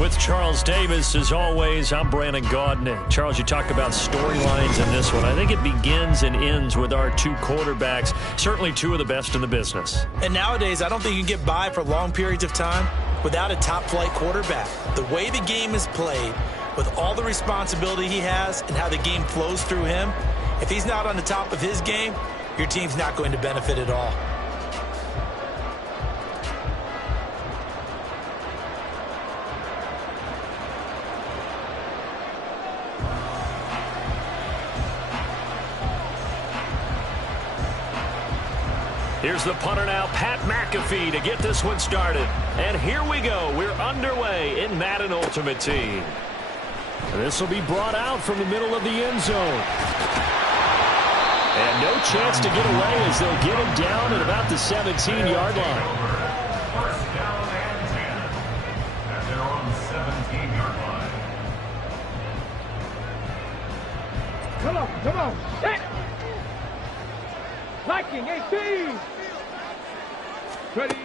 With Charles Davis, as always, I'm Brandon Gaudin. Charles, you talk about storylines in this one. I think it begins and ends with our two quarterbacks, certainly two of the best in the business. And nowadays, I don't think you can get by for long periods of time without a top-flight quarterback. The way the game is played, with all the responsibility he has and how the game flows through him, if he's not on the top of his game, your team's not going to benefit at all. Here's the punter now, Pat McAfee, to get this one started. And here we go. We're underway in Madden Ultimate Team. This will be brought out from the middle of the end zone. And no chance to get away as they'll get him down at about the 17-yard line. First down and 10. And they're on the 17-yard line. Come on, set! Liking 18! Ready?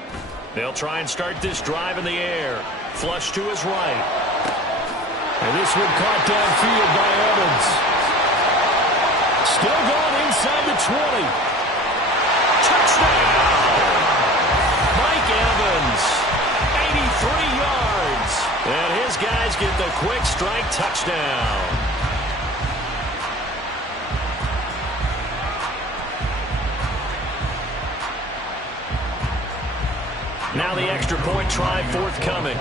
They'll try and start this drive in the air. Flush to his right. And this one caught downfield by Evans. Still going inside the 20. Touchdown! Mike Evans, 83 yards. And his guys get the quick strike touchdown. Now the extra point try forthcoming.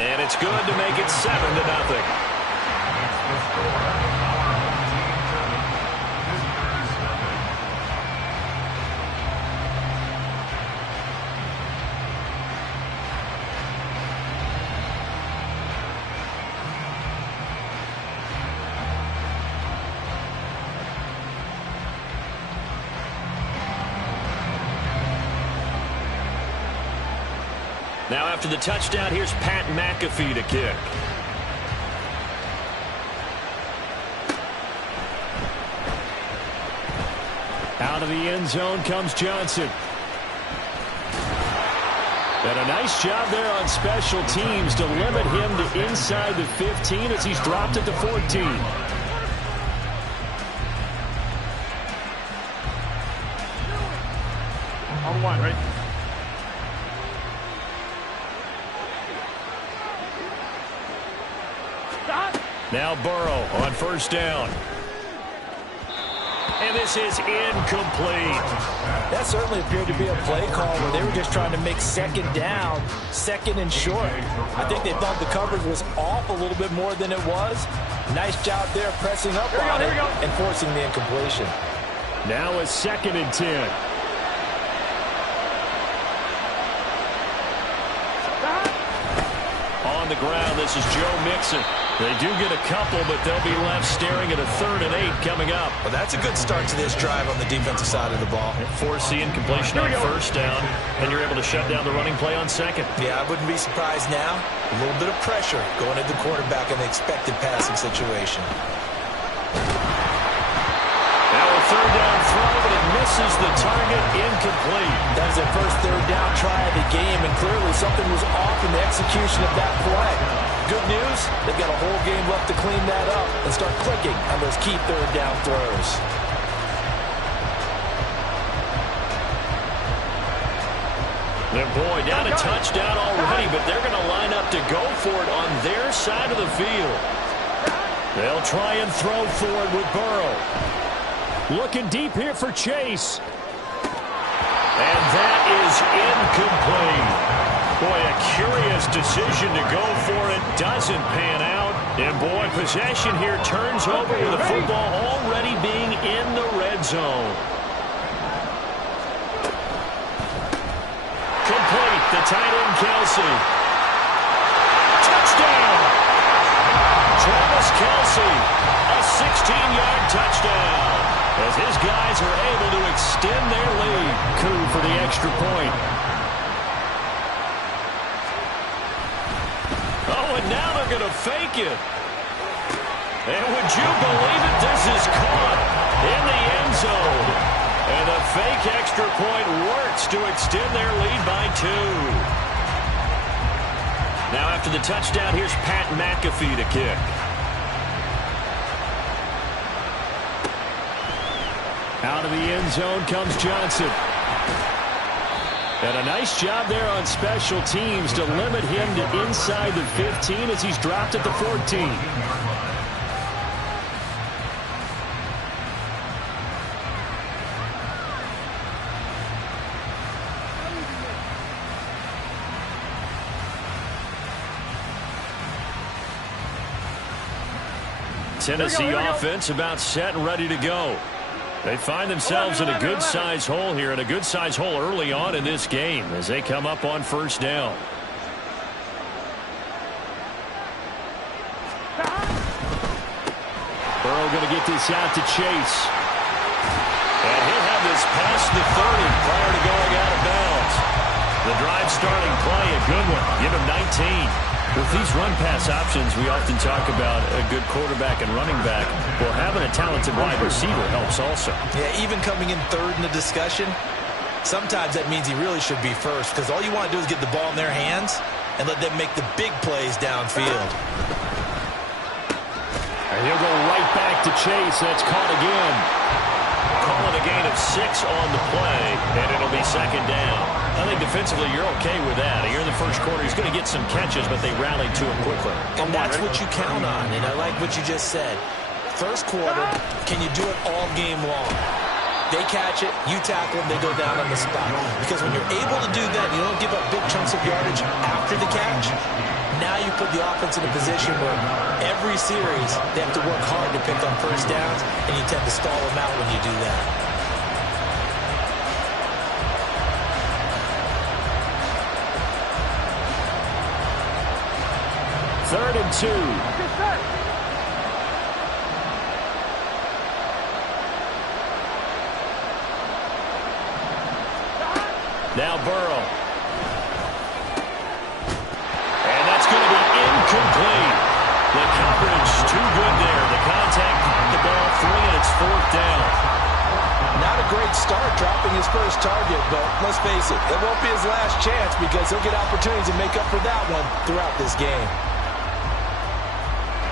And it's good to make it 7-0. Now after the touchdown, here's Pat McAfee to kick. Out of the end zone comes Johnson. And a nice job there on special teams to limit him to inside the 15 as he's dropped at the 14. On one, right? Now Burrow on first down. And this is incomplete. That certainly appeared to be a play call where they were just trying to make second down, second and short. I think they thought the coverage was off a little bit more than it was. Nice job there pressing up on it and forcing the incompletion. Now a 2nd and 10. On the ground, this is Joe Mixon. They do get a couple, but they'll be left staring at a 3rd and 8 coming up. Well, that's a good start to this drive on the defensive side of the ball. Force the incompletion on first down, and you're able to shut down the running play on 2nd. Yeah, I wouldn't be surprised now. A little bit of pressure going at the quarterback in the expected passing situation. Now a 3rd down throw, but it misses the target, incomplete. That was their first 3rd down try of the game, and clearly something was off in the execution of that play. Good news, they've got a whole game left to clean that up and start clicking on those key 3rd down throws. And boy, down a touchdown already, but they're going to line up to go for it on their side of the field. They'll try and throw forward with Burrow. Looking deep here for Chase. And that is incomplete. Boy, a curious decision to go for it. Doesn't pan out. And boy, possession here turns over with the football already being in the red zone. Complete. The tight end, Kelsey. Touchdown! Travis Kelsey, a 16-yard touchdown. As his guys are able to extend their lead. Coup for the extra point. Oh, and now they're going to fake it. And would you believe it? This is caught in the end zone. And the fake extra point works to extend their lead by 2. Now after the touchdown, here's Pat McAfee to kick. Out of the end zone comes Johnson. And a nice job there on special teams to limit him to inside the 15 as he's dropped at the 14. Tennessee offense about set and ready to go. They find themselves in a good-sized hole here, and a good-sized hole early on in this game as they come up on first down. Burrow going to get this out to Chase. And he'll have this past the 30 prior to going out of bounds. The drive starting play, a good one. Give him 19. With these run-pass options, we often talk about a good quarterback and running back. Well, having a talented wide receiver helps also. Yeah, even coming in third in the discussion, sometimes that means he really should be first because all you want to do is get the ball in their hands and let them make the big plays downfield. And he'll go right back to Chase. That's caught again. Calling a gain of 6 on the play, and it'll be second down. I think defensively you're okay with that. Here in the first quarter, he's going to get some catches, but they rallied to him quickly. And that's what you count on, and I like what you just said. First quarter, can you do it all game long? They catch it, you tackle them, they go down on the spot. Because when you're able to do that, you don't give up big chunks of yardage after the catch. Now you put the offense in a position where every series they have to work hard to pick up first downs, and you tend to stall them out when you do that. Third and 2. Now Burrow. And that's going to be incomplete. The coverage too good there. The contact got the ball free, and it's fourth down. Not a great start dropping his first target, but let's face it, it won't be his last chance because he'll get opportunities to make up for that one throughout this game.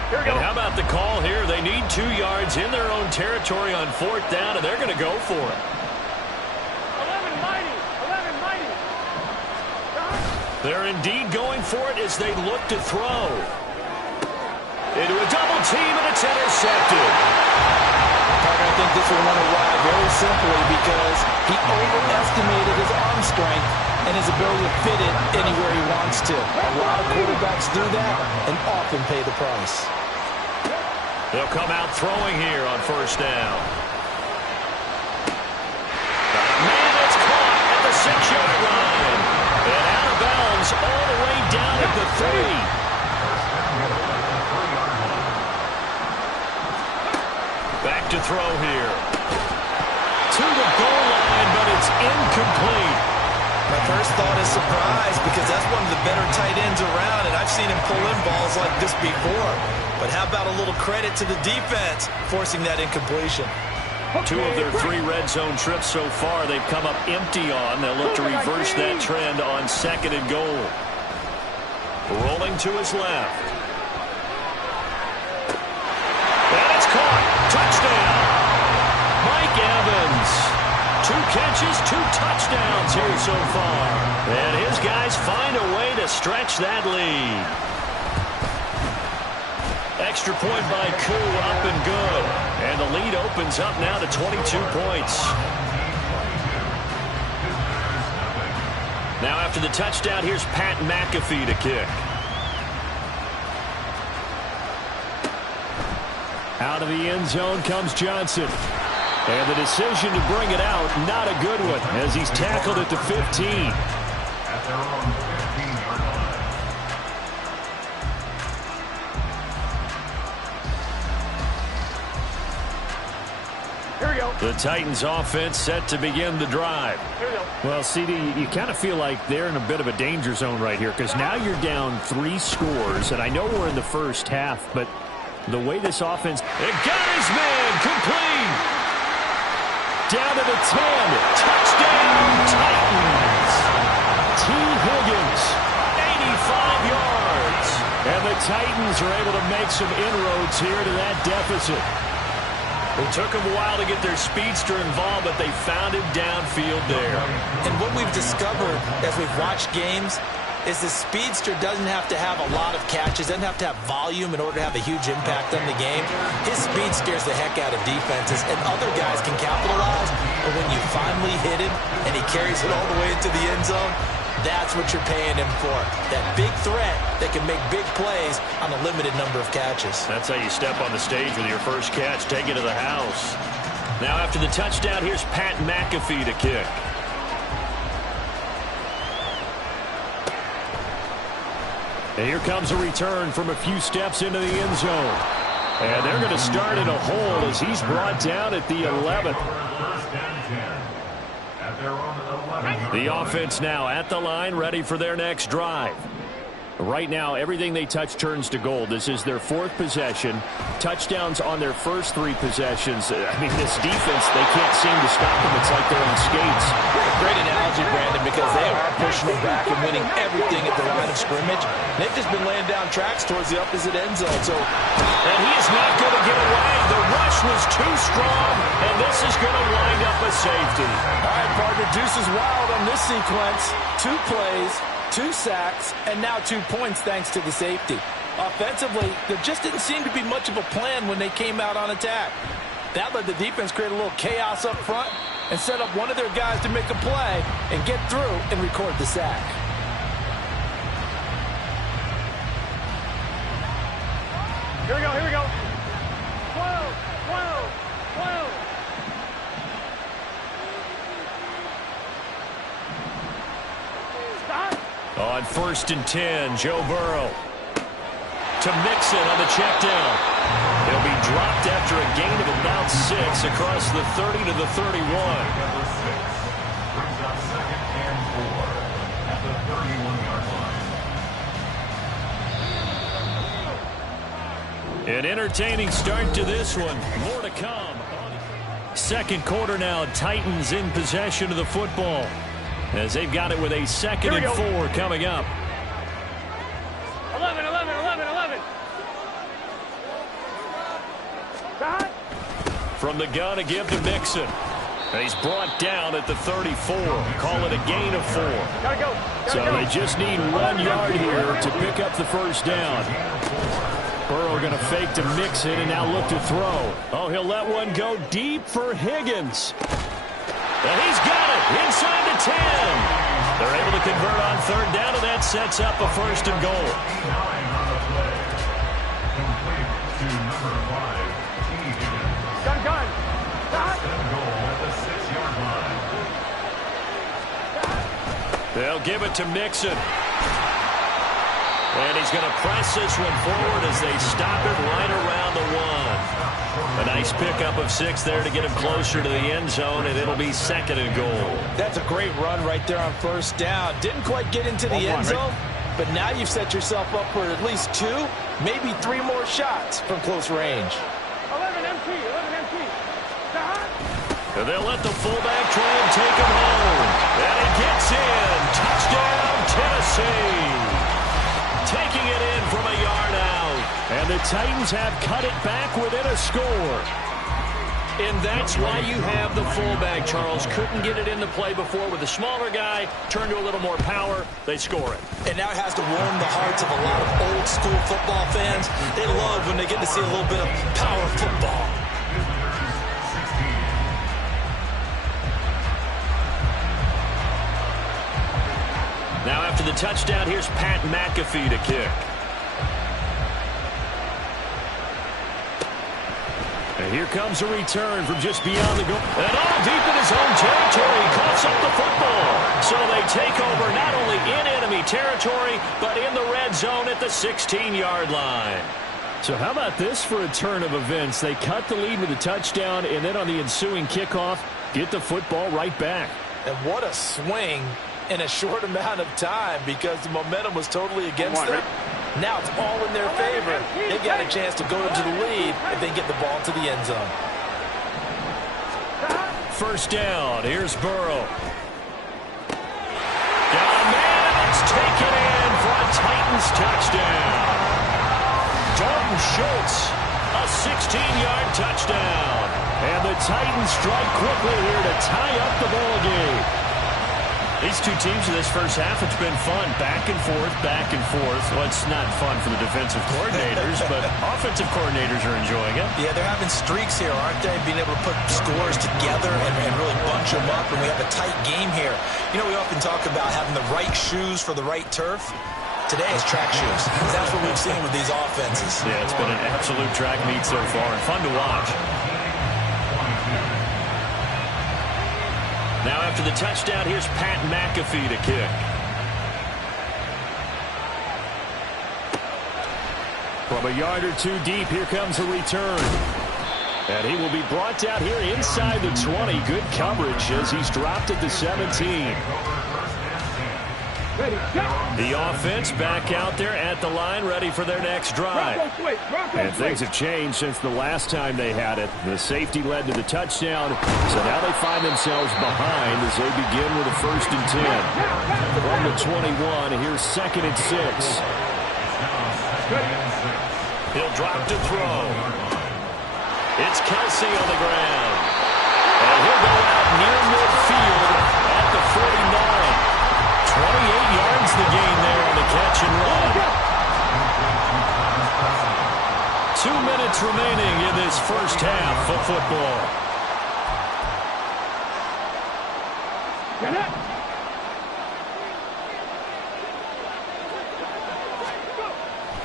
And how about the call here? They need 2 yards in their own territory on fourth down, and they're going to go for it. 11 mighty. They're indeed going for it as they look to throw. Into a double team, and it's intercepted. I think this will run a ride very simply because he overestimated his arm strength and his ability to fit it anywhere he wants to. A lot of quarterbacks do that and often pay the price. They'll come out throwing here on first down. Man, it's caught at the 6-yard line. And out of bounds all the way down at the 3. Back to throw here. To the goal line, but it's incomplete. My first thought is surprise because that's one of the better tight ends around, and I've seen him pull in balls like this before. But how about a little credit to the defense forcing that incompletion? 2 of their 3 red zone trips so far they've come up empty on. They'll look to reverse that trend on second and goal. Rolling to his left. And it's caught. Touchdown. Mike Evans. 2 catches, 2 touchdowns here so far. And his guys find a way to stretch that lead. Extra point by Koo, up and good. And the lead opens up now to 22 points. Now after the touchdown, here's Pat McAfee to kick. Out of the end zone comes Johnson. And the decision to bring it out, not a good one, as he's tackled at the 15. At their own 15-yard line. Here we go. The Titans offense set to begin the drive. Here we go. Well, CD, you kind of feel like they're in a bit of a danger zone right here because now you're down 3 scores, and I know we're in the first half, but the way this offense... It got his man complete! down to the 10. Touchdown, Titans. T. Higgins, 85 yards. And the Titans are able to make some inroads here to that deficit. It took them a while to get their speedster involved, but they found him downfield there. And what we've discovered as we've watched games is the speedster doesn't have to have a lot of catches, doesn't have to have volume in order to have a huge impact on the game. His speed scares the heck out of defenses, and other guys can capitalize. But when you finally hit him and he carries it all the way into the end zone, that's what you're paying him for. That big threat that can make big plays on a limited number of catches. That's how you step on the stage with your first catch. Take it to the house. Now after the touchdown, here's Pat McAfee to kick. And here comes a return from a few steps into the end zone. And they're going to start in a hole as he's brought down at the 11th. The offense now at the line, ready for their next drive. Right now, everything they touch turns to gold. This is their 4th possession. Touchdowns on their first 3 possessions. I mean, this defense, they can't seem to stop them. It's like they're on skates. Great analogy, Brandon, because they are pushing them back and winning everything at the line of scrimmage. They've just been laying down tracks towards the opposite end zone. And he is not going to get away. The rush was too strong, and this is going to wind up a safety. All right, partner, deuce is wild on this sequence. 2 plays, 2 sacks, and now 2 points thanks to the safety. Offensively, there just didn't seem to be much of a plan when they came out on attack. That let the defense create a little chaos up front and set up one of their guys to make a play and get through and record the sack. Here we go, here we go. 12, 12, 12. Stop. On 1st and 10, Joe Burrow to Mixon on the check down. He'll be dropped after a gain of about 6 across the 30 to the 31. Number 6 brings up 2nd and 4 at the 31-yard line. An entertaining start to this one. More to come. 2nd quarter now. Titans in possession of the football as they've got it with a 2nd and 4 coming up. 11, 11, 11, 11. Stop. From the gun to give to Mixon. And he's brought down at the 34. Call it a gain of 4. Gotta go. So they just need 1 yard here to pick up the first down. Burrow going to fake to Mixon and now look to throw. Oh, he'll let one go deep for Higgins. And he's got it inside the 10. They're able to convert on 3rd down, and that sets up a 1st and goal. 9 on the play. Complete to number 5, T. Higgins. Gun, gun. Stop. Then goal at the 6-yard line. They'll give it to Mixon. And he's going to press this one forward as they stop it right around the 1. A nice pickup of 6 there to get him closer to the end zone, and it'll be 2nd and goal. That's a great run right there on 1st down. Didn't quite get into the end zone, but now you've set yourself up for at least 2, maybe 3 more shots from close range. 11 MT, 11 MT. Stop. And they'll let the fullback try and take him home. And he gets in. Touchdown, Tennessee. Taking it in from a yard out. And the Titans have cut it back within a score. And that's why you have the fullback, Charles. Couldn't get it into play before with the smaller guy. Turn to a little more power. They score it. And now it has to warm the hearts of a lot of old-school football fans. They love when they get to see a little bit of power football. Now after the touchdown, here's Pat McAfee to kick. And here comes a return from just beyond the goal. And all deep in his own territory, he coughs up the football. So they take over not only in enemy territory, but in the red zone at the 16-yard line. So how about this for a turn of events? They cut the lead with a touchdown, and then on the ensuing kickoff, get the football right back. And what a swing in a short amount of time, because the momentum was totally against them. Now it's all in their favor. They got a chance to go into the lead if they get the ball to the end zone. first down. Here's Burrow. Got a man, and it's taken in for a Titans touchdown. Dalton Schultz, a 16-yard touchdown. And the Titans strike quickly here to tie up the ball game. These two teams in this first half, it's been fun. Back and forth, back and forth. Well, it's not fun for the defensive coordinators, but offensive coordinators are enjoying it. Yeah, they're having streaks here, aren't they? Being able to put scores together and really bunch them up, and we have a tight game here. You know, we often talk about having the right shoes for the right turf. Today is track shoes. That's what we've seen with these offenses. Yeah, it's been an absolute track meet so far and fun to watch. Now after the touchdown, here's Pat McAfee to kick. From a yard or two deep, here comes a return. And he will be brought down here inside the 20. Good coverage as he's dropped at the 17. The offense back out there at the line, ready for their next drive. And things have changed since the last time they had it. The safety led to the touchdown, so now they find themselves behind as they begin with a 1st and 10. From the 21, here's 2nd and 6. He'll drop to throw. It's Kelsey on the ground. And he'll go out near midfield at the 49. 28 yards the gain there on the catch and run. 2 minutes remaining in this first half of football.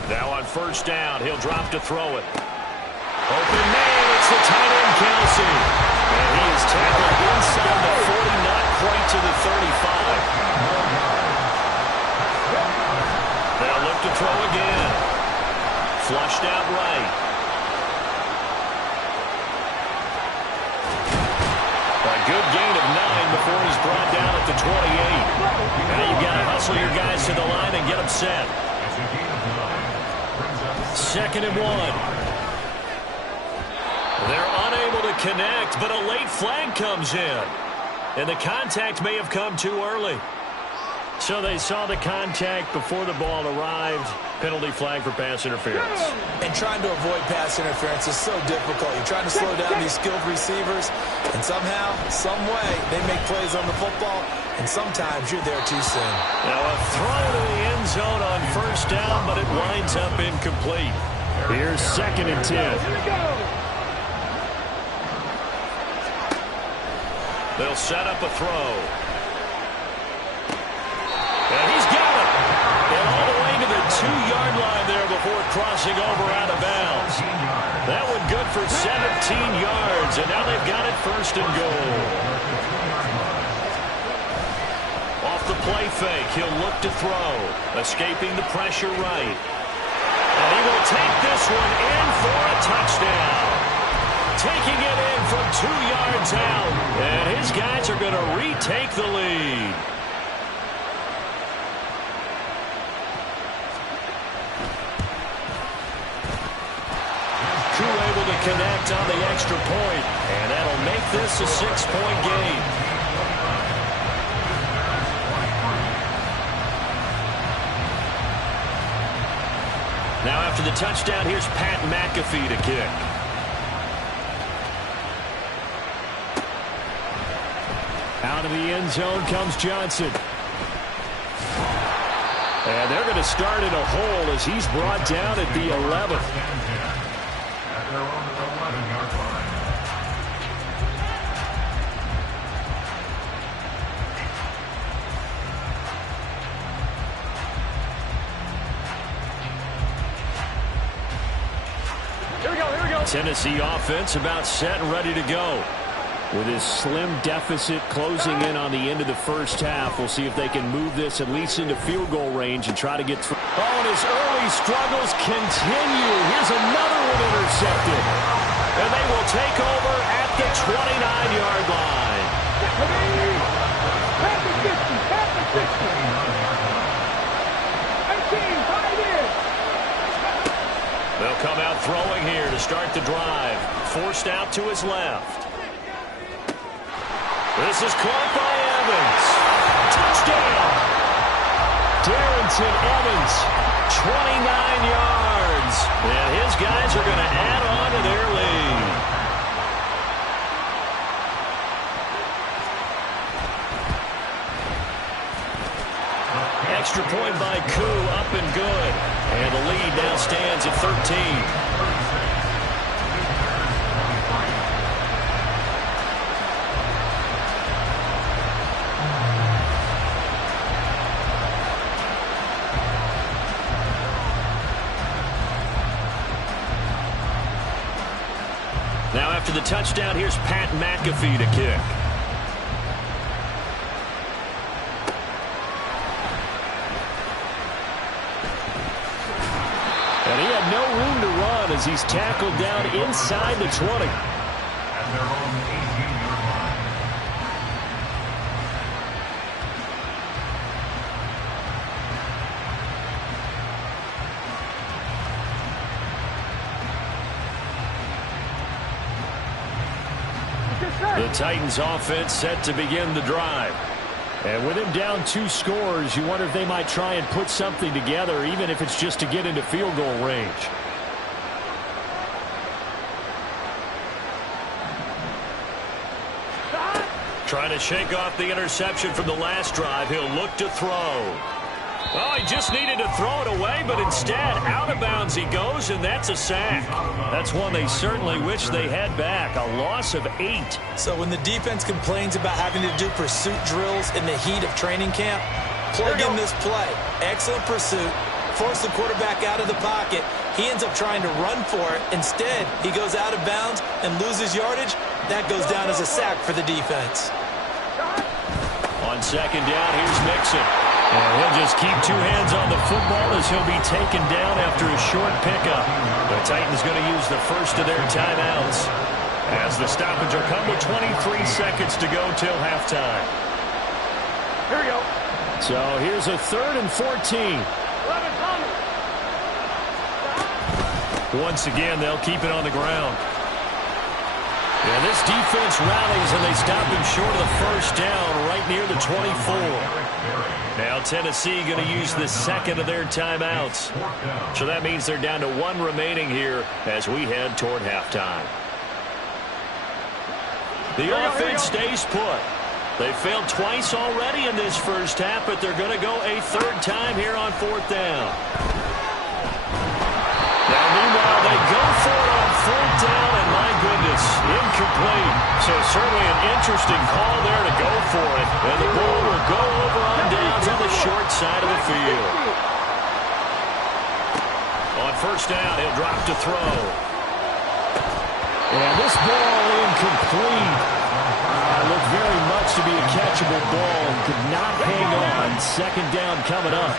Now on 1st down, he'll drop to throw it. Open man, it's the tight end Kelsey. And he is tackled inside the 40, not quite to the 35. They'll look to throw again. Flushed out right. A good gain of 9 before he's brought down at the 28. Now you've got to hustle your guys to the line and get them set. 2nd and 1. They're unable to connect, but a late flag comes in. And the contact may have come too early. So they saw the contact before the ball arrived. Penalty flag for pass interference. And trying to avoid pass interference is so difficult. You're trying to slow down these skilled receivers, and somehow, some way, they make plays on the football, and sometimes you're there too soon. Now a throw to the end zone on 1st down, but it winds up incomplete. Here's 2nd and 10. They'll set up a throw. And he's got it. And all the way to the 2-yard line there before crossing over out of bounds. That one good for 17 yards. And now they've got it 1st and goal. Off the play fake, he'll look to throw. Escaping the pressure right. And he will take this one in for a touchdown. Taking it in from 2 yards out. And his guys are going to retake the lead. Crew able to connect on the extra point. And that'll make this a 6-point game. Now after the touchdown, here's Pat McAfee to kick. Out of the end zone comes Johnson. And they're going to start in a hole as he's brought down at the 11th. At their own 11-yard line. Here we go. Tennessee offense about set and ready to go. With his slim deficit closing in on the end of the first half, we'll see if they can move this at least into field goal range and try to get through. Oh, and his early struggles continue. Here's another one intercepted. And they will take over at the 29-yard line. Pass the 50. Pass the 50. 18, 5 in. They'll come out throwing here to start the drive. Forced out to his left. This is caught by Evans. Touchdown. Darrington Evans, 29 yards. And his guys are going to add on to their lead. Extra point by Koo, up and good. And the lead now stands at 13. Now after the touchdown, here's Pat McAfee to kick. And he had no room to run as he's tackled down inside the 20. At their own 18-yard line. The Titans offense set to begin the drive. And with him down 2 scores, you wonder if they might try and put something together, even if it's just to get into field goal range. Trying to shake off the interception from the last drive. He'll look to throw. Oh, he just needed to throw it away, but instead, out of bounds he goes, and that's a sack. That's one they certainly wish they had back. A loss of 8. So when the defense complains about having to do pursuit drills in the heat of training camp, plug in this play. Excellent pursuit. Force the quarterback out of the pocket. He ends up trying to run for it. Instead, he goes out of bounds and loses yardage. That goes down as a sack for the defense. On second down, here's Mixon. And he'll just keep 2 hands on the football as he'll be taken down after a short pickup. The Titans going to use the first of their timeouts as the stoppage will come with 23 seconds to go till halftime. Here we go. So here's a 3rd and 14. 11, Thomas. Once again, they'll keep it on the ground. And this defense rallies, and they stop him short of the first down right near the 24. Now Tennessee going to use the second of their timeouts. So that means they're down to 1 remaining here as we head toward halftime. The offense stays put. They failed twice already in this first half, but they're going to go a 3rd time here on 4th down. Now, meanwhile, they go for it on 4th down, and my goodness, incomplete. So certainly an interesting call there to go for it. And the ball will go over on downs on the short side of the field. On 1st down, he'll drop to throw. And this ball incomplete. Looked very much to be a catchable ball. Could not hang on. 2nd down coming up.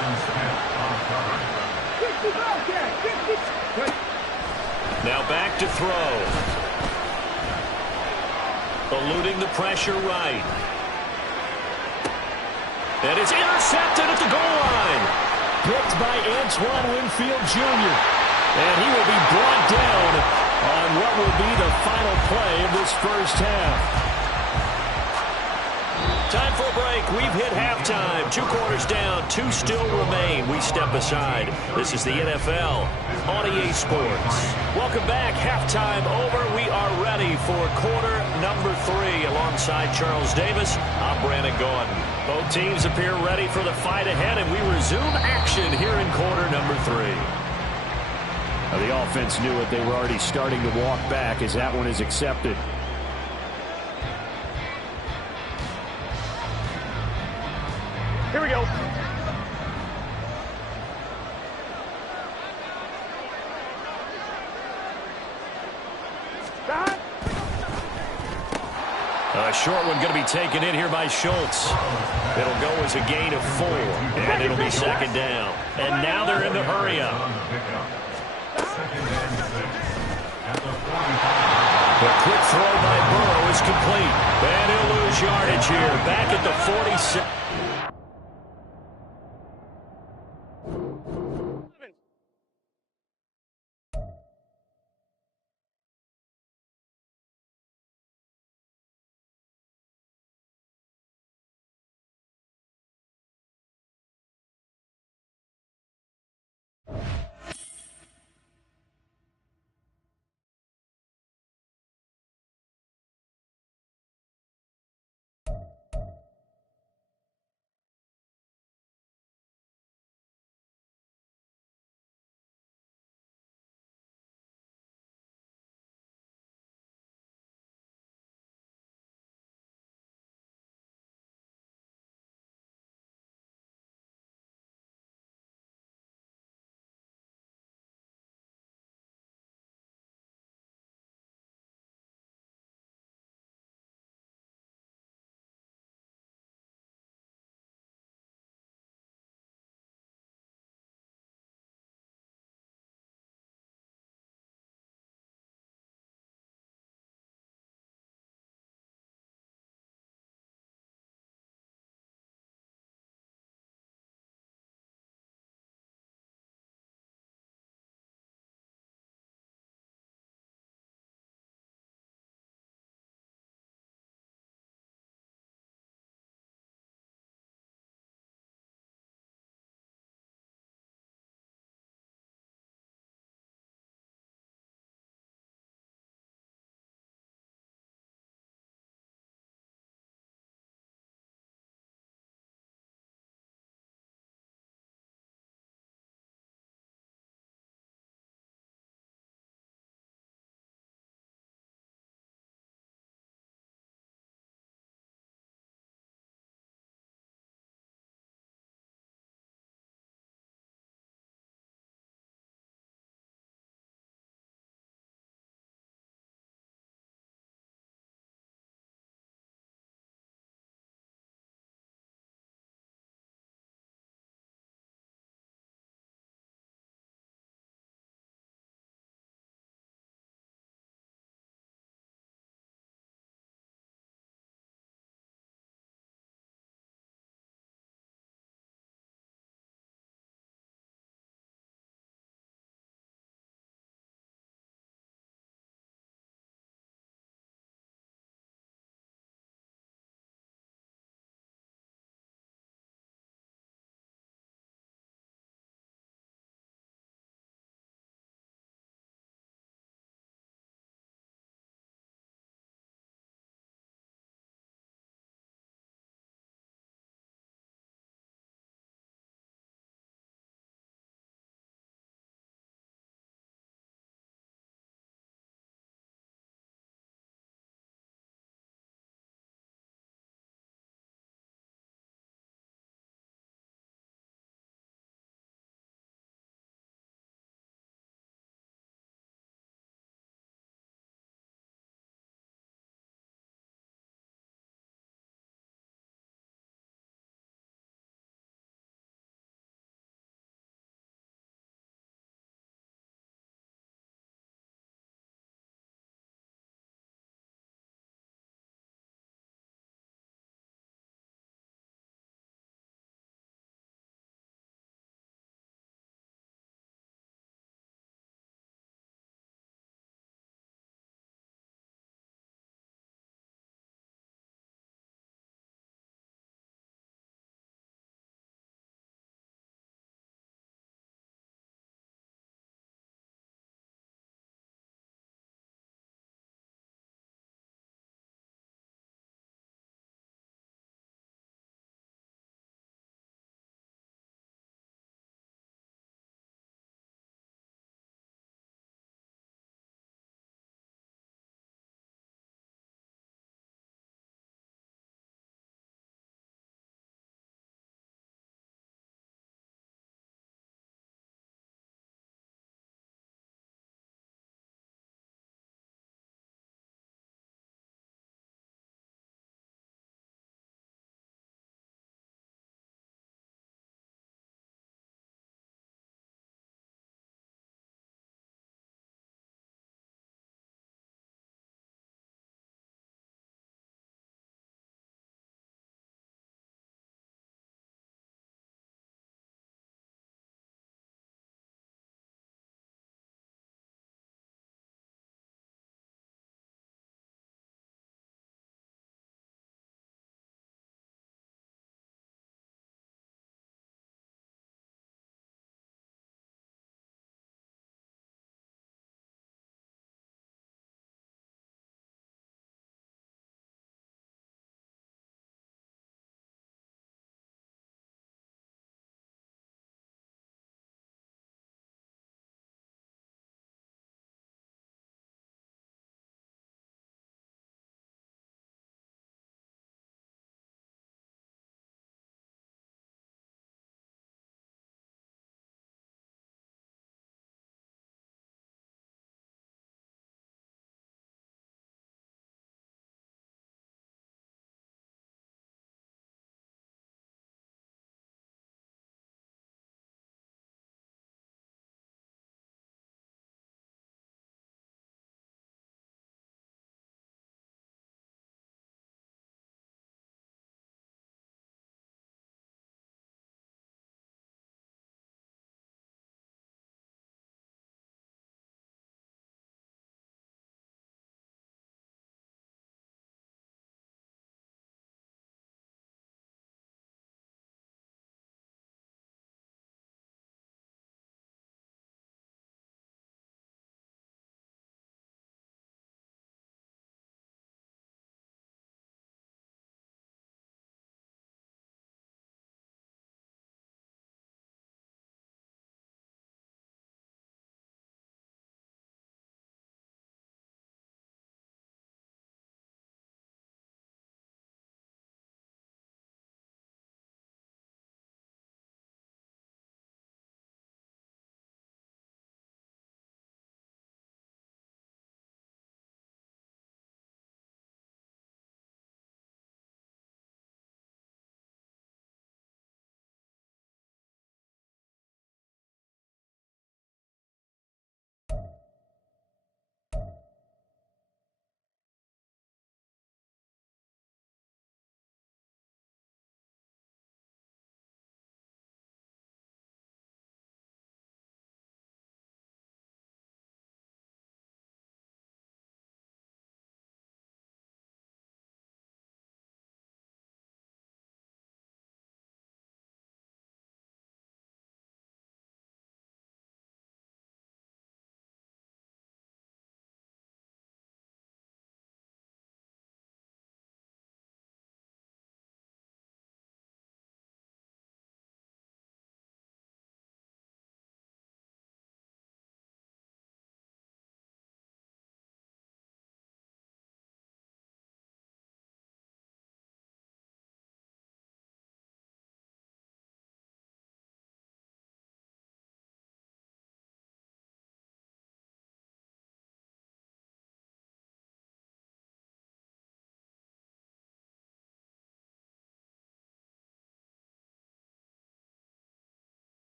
Now back to throw. Eluding the pressure right. And it's intercepted at the goal line. Picked by Antoine Winfield Jr. And he will be brought down on what will be the final play of this first half. Time for a break. We've hit halftime. 2 quarters down. 2 still remain. We step aside. This is the NFL on EA Sports. Welcome back. Halftime over. We are ready for quarter number 3. Alongside Charles Davis, I'm Brandon Gordon. Both teams appear ready for the fight ahead, and we resume action here in quarter number 3. Now, the offense knew it. They were already starting to walk back as that one is accepted. Here we go. A short one going to be taken in here by Schultz. It'll go as a gain of 4, and it'll be 2nd down. And now they're in the hurry up. The quick throw by Burrow is complete. And he'll lose yardage here. Back at the 46.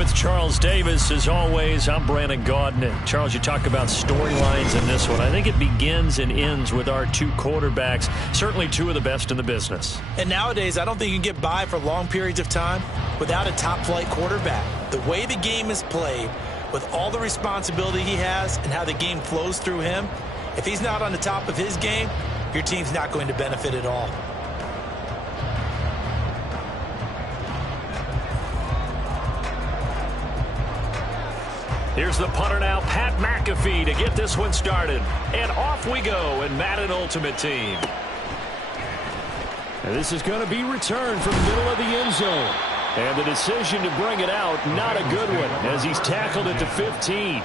With Charles Davis, as always, I'm Brandon Gaudin. And Charles, you talk about storylines in this one. I think it begins and ends with our two quarterbacks, certainly two of the best in the business. And nowadays, I don't think you can get by for long periods of time without a top-flight quarterback. The way the game is played, with all the responsibility he has and how the game flows through him, if he's not on the top of his game, your team's not going to benefit at all. Here's the punter now, Pat McAfee, to get this one started. And off we go in Madden Ultimate Team. And this is going to be returned from the middle of the end zone. And the decision to bring it out, not a good one, as he's tackled it to 15.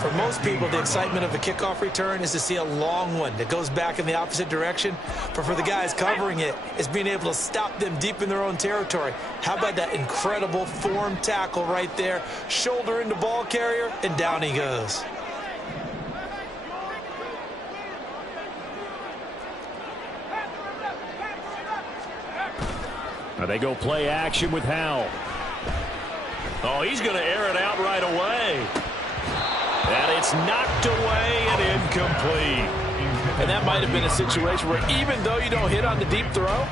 For most people, the excitement of a kickoff return is to see a long one that goes back in the opposite direction. But for the guys covering it, it's being able to stop them deep in their own territory. How about that incredible form tackle right there? Shoulder into ball carrier, and down he goes. Now they go play action with Howell. Oh, he's going to air it out right away. And it's knocked away and incomplete. And that might have been a situation where even though you don't hit on the deep throw,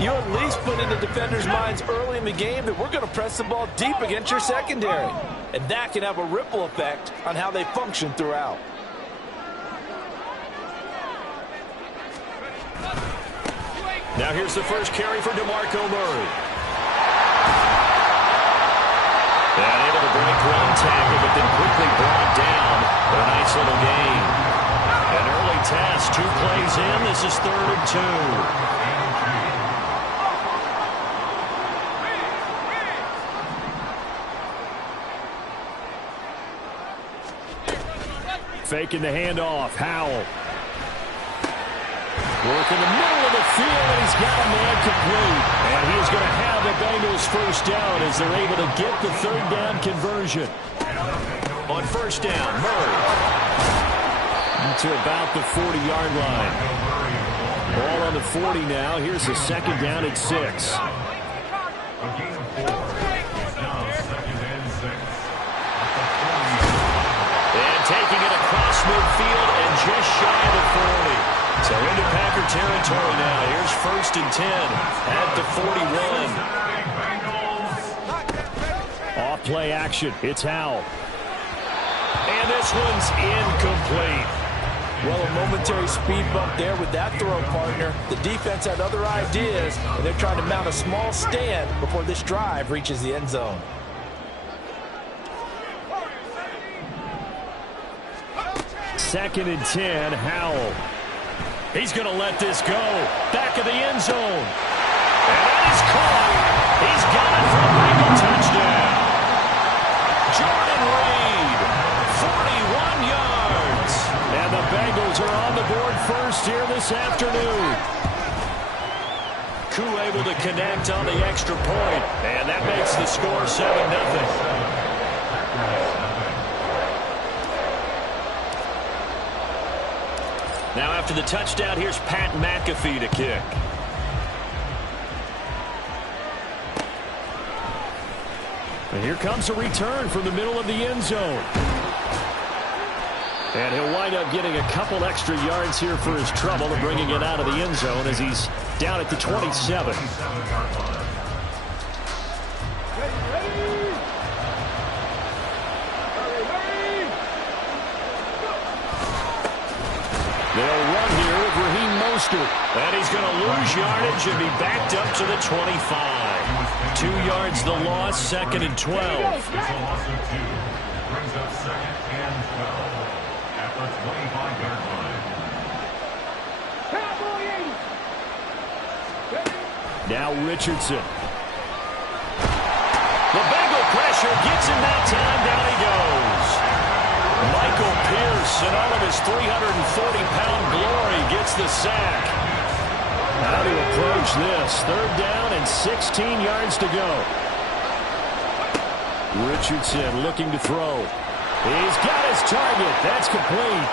you at least put in the defender's minds early in the game that we're going to press the ball deep against your secondary. And that can have a ripple effect on how they function throughout. Now here's the first carry for DeMarco Murray. And able to break one tackle, but then quickly brought down for a nice little gain. An early test, 2 plays in. This is 3rd and 2. Faking the handoff, Howell. Work in the middle of the field, and he's got a man complete. And he is going to have the Bengals first down as they're able to get the 3rd down conversion. On first down, Murray. To about the 40-yard line. Ball on the 40 now. Here's the 2nd down at 6. A gain of 4. It's now 2nd and 6. And taking it across midfield and just shy of the 40. So into Packer territory now. Here's 1st and 10 at the 41. Off play action. It's Howell. And this one's incomplete. Well, a momentary speed bump there with that throw, partner. The defense had other ideas, and they're trying to mount a small stand before this drive reaches the end zone. Second and 10, Howell. He's going to let this go. Back of the end zone. And that is caught. He's got it for a Bengal touchdown. Jordan Reed, 41 yards. And the Bengals are on the board first here this afternoon. Koo able to connect on the extra point. And that makes the score 7-0. Now after the touchdown, here's Pat McAfee to kick. And here comes a return from the middle of the end zone. And he'll wind up getting a couple extra yards here for his trouble and bringing it out of the end zone as he's down at the 27. They'll run here with Raheem Mostert. And he's going to lose yardage and be backed up to the 25. 2 yards the loss, 2nd and 12. It's a loss of 2. Brings up 2nd and 12 at the 25-yard line. Now Richardson. The Bengal pressure gets him that time. Down he goes. Michael Pierce, in all of his 340-pound glory, gets the sack. How to approach this? 3rd down and 16 yards to go. Richardson looking to throw. He's got his target. That's complete.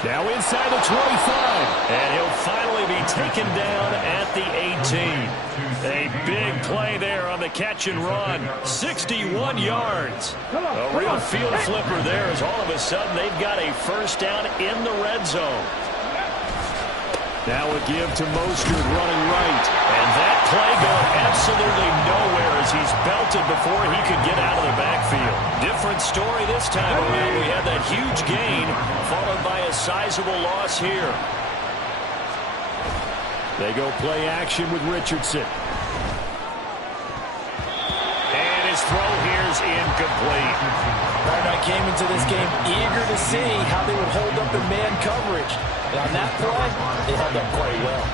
Now inside the 25. And he'll finally be taken down at the 18. A big play there on the catch and run. 61 yards. A real field flipper there as all of a sudden they've got a first down in the red zone. Now a give to Mostert running right. And that play going absolutely nowhere as he's belted before he could get out of the backfield. Different story this time around. We had that huge gain followed by a sizable loss here. They go play action with Richardson. And his throw here's incomplete. I came into this game eager to see how they would hold up in man coverage. And on that play, they held up quite well.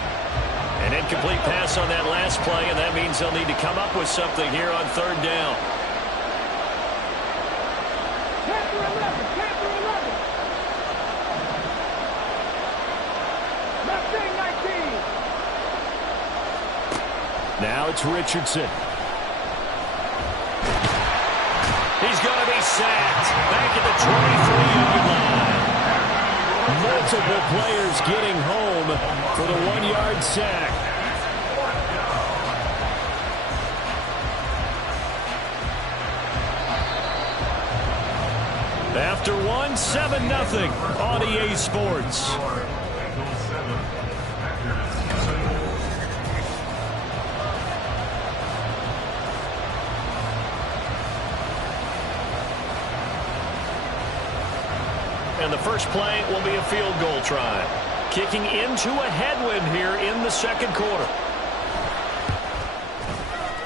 An incomplete pass on that last play, and that means they'll need to come up with something here on third down. Now it's Richardson. He's going to be sacked. Back at the 23-yard line. Multiple players getting home for the 1-yard sack. After one, 7-0 on EA Sports. And the first play will be a field goal try. Kicking into a headwind here in the second quarter.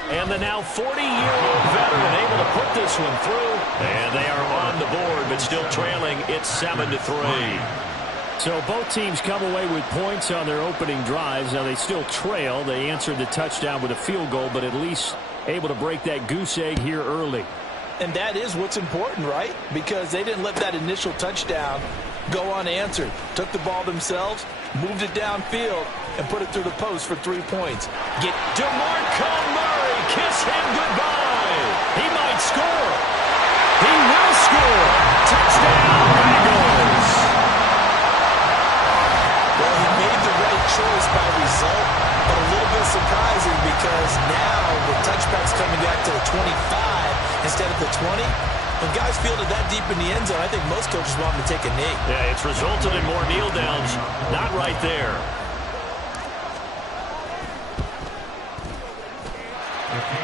And the now 40-year-old veteran able to put this one through. And they are on the board, but still trailing. It's 7-3. So both teams come away with points on their opening drives. Now they still trail. They answered the touchdown with a field goal, but at least able to break that goose egg here early. And that is what's important, right? Because they didn't let that initial touchdown go unanswered. Took the ball themselves, moved it downfield, and put it through the post for 3 points. Get DeMarco Murray, kiss him goodbye. He might score. He will score. Touchdown, Bengals. Well, he made the right choice by result, but a little bit surprising because now the touchback's coming back to the 25 instead of the 20. When guys fielded that deep in the end zone, I think most coaches want them to take a knee. Yeah, it's resulted in more kneel downs. Not right there.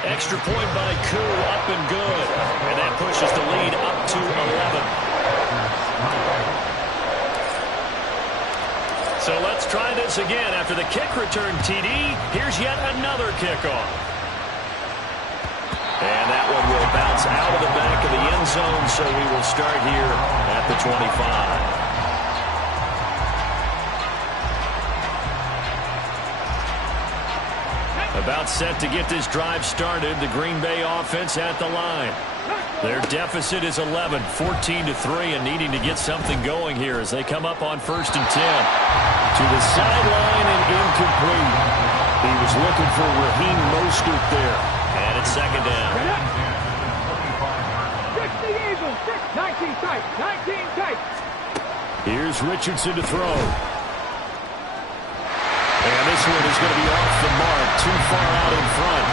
Extra point by Koo, up and good. And that pushes the lead up to 11. So let's try this again. After the kick return TD, here's yet another kickoff. And that one will bounce out of the back of the end zone, so we will start here at the 25. About set to get this drive started, the Green Bay offense at the line. Their deficit is 11, 14-3, and needing to get something going here as they come up on 1st and 10. To the sideline and incomplete. He was looking for Raheem Mostert there. And it's 2nd down. 60 Eagles, 19 tight, 19 tight. Here's Richardson to throw. And this one is going to be off the mark, too far out in front.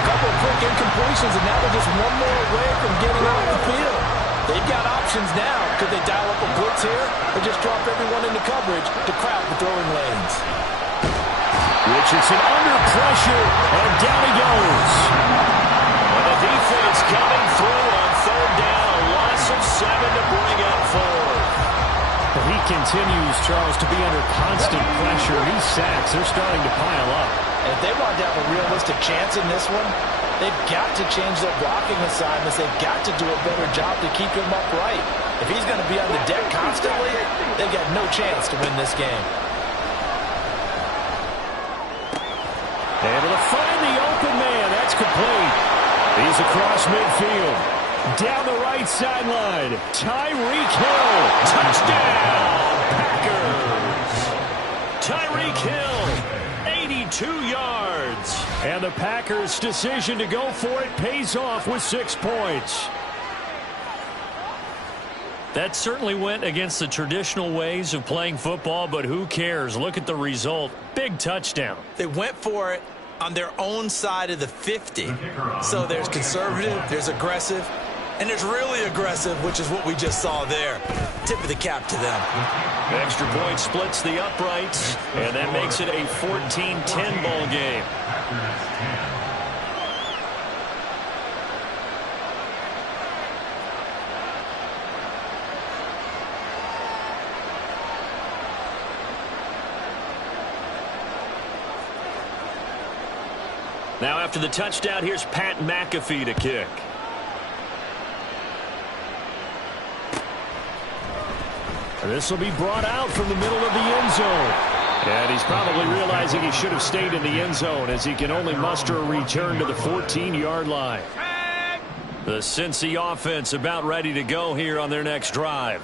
A couple of quick incompletions, and now they're just one more away from getting off the field. They've got options now. Could they dial up a blitz here or just drop everyone into coverage to crowd the throwing lanes? Richardson under pressure, and down he goes. And the defense coming through on 3rd down. A loss of 7 to bring up 4. Well, he continues, Charles, to be under constant pressure. These sacks, they're starting to pile up. And if they want to have a realistic chance in this one, they've got to change their blocking assignments. They've got to do a better job to keep him upright. If he's going to be on the deck constantly, they've got no chance to win this game. Able to find the open man. That's complete. He's across midfield. Down the right sideline. Tyreek Hill. Touchdown, Packers. Tyreek Hill, 82 yards. And the Packers' decision to go for it pays off with 6 points. That certainly went against the traditional ways of playing football, but who cares? Look at the result. Big touchdown. They went for it on their own side of the 50. So there's conservative, there's aggressive, and there's really aggressive, which is what we just saw there. Tip of the cap to them. Extra point splits the uprights, and that makes it a 14-10 ball game. Now after the touchdown, here's Pat McAfee to kick. This will be brought out from the middle of the end zone. And he's probably realizing he should have stayed in the end zone as he can only muster a return to the 14-yard line. The Cincy offense about ready to go here on their next drive.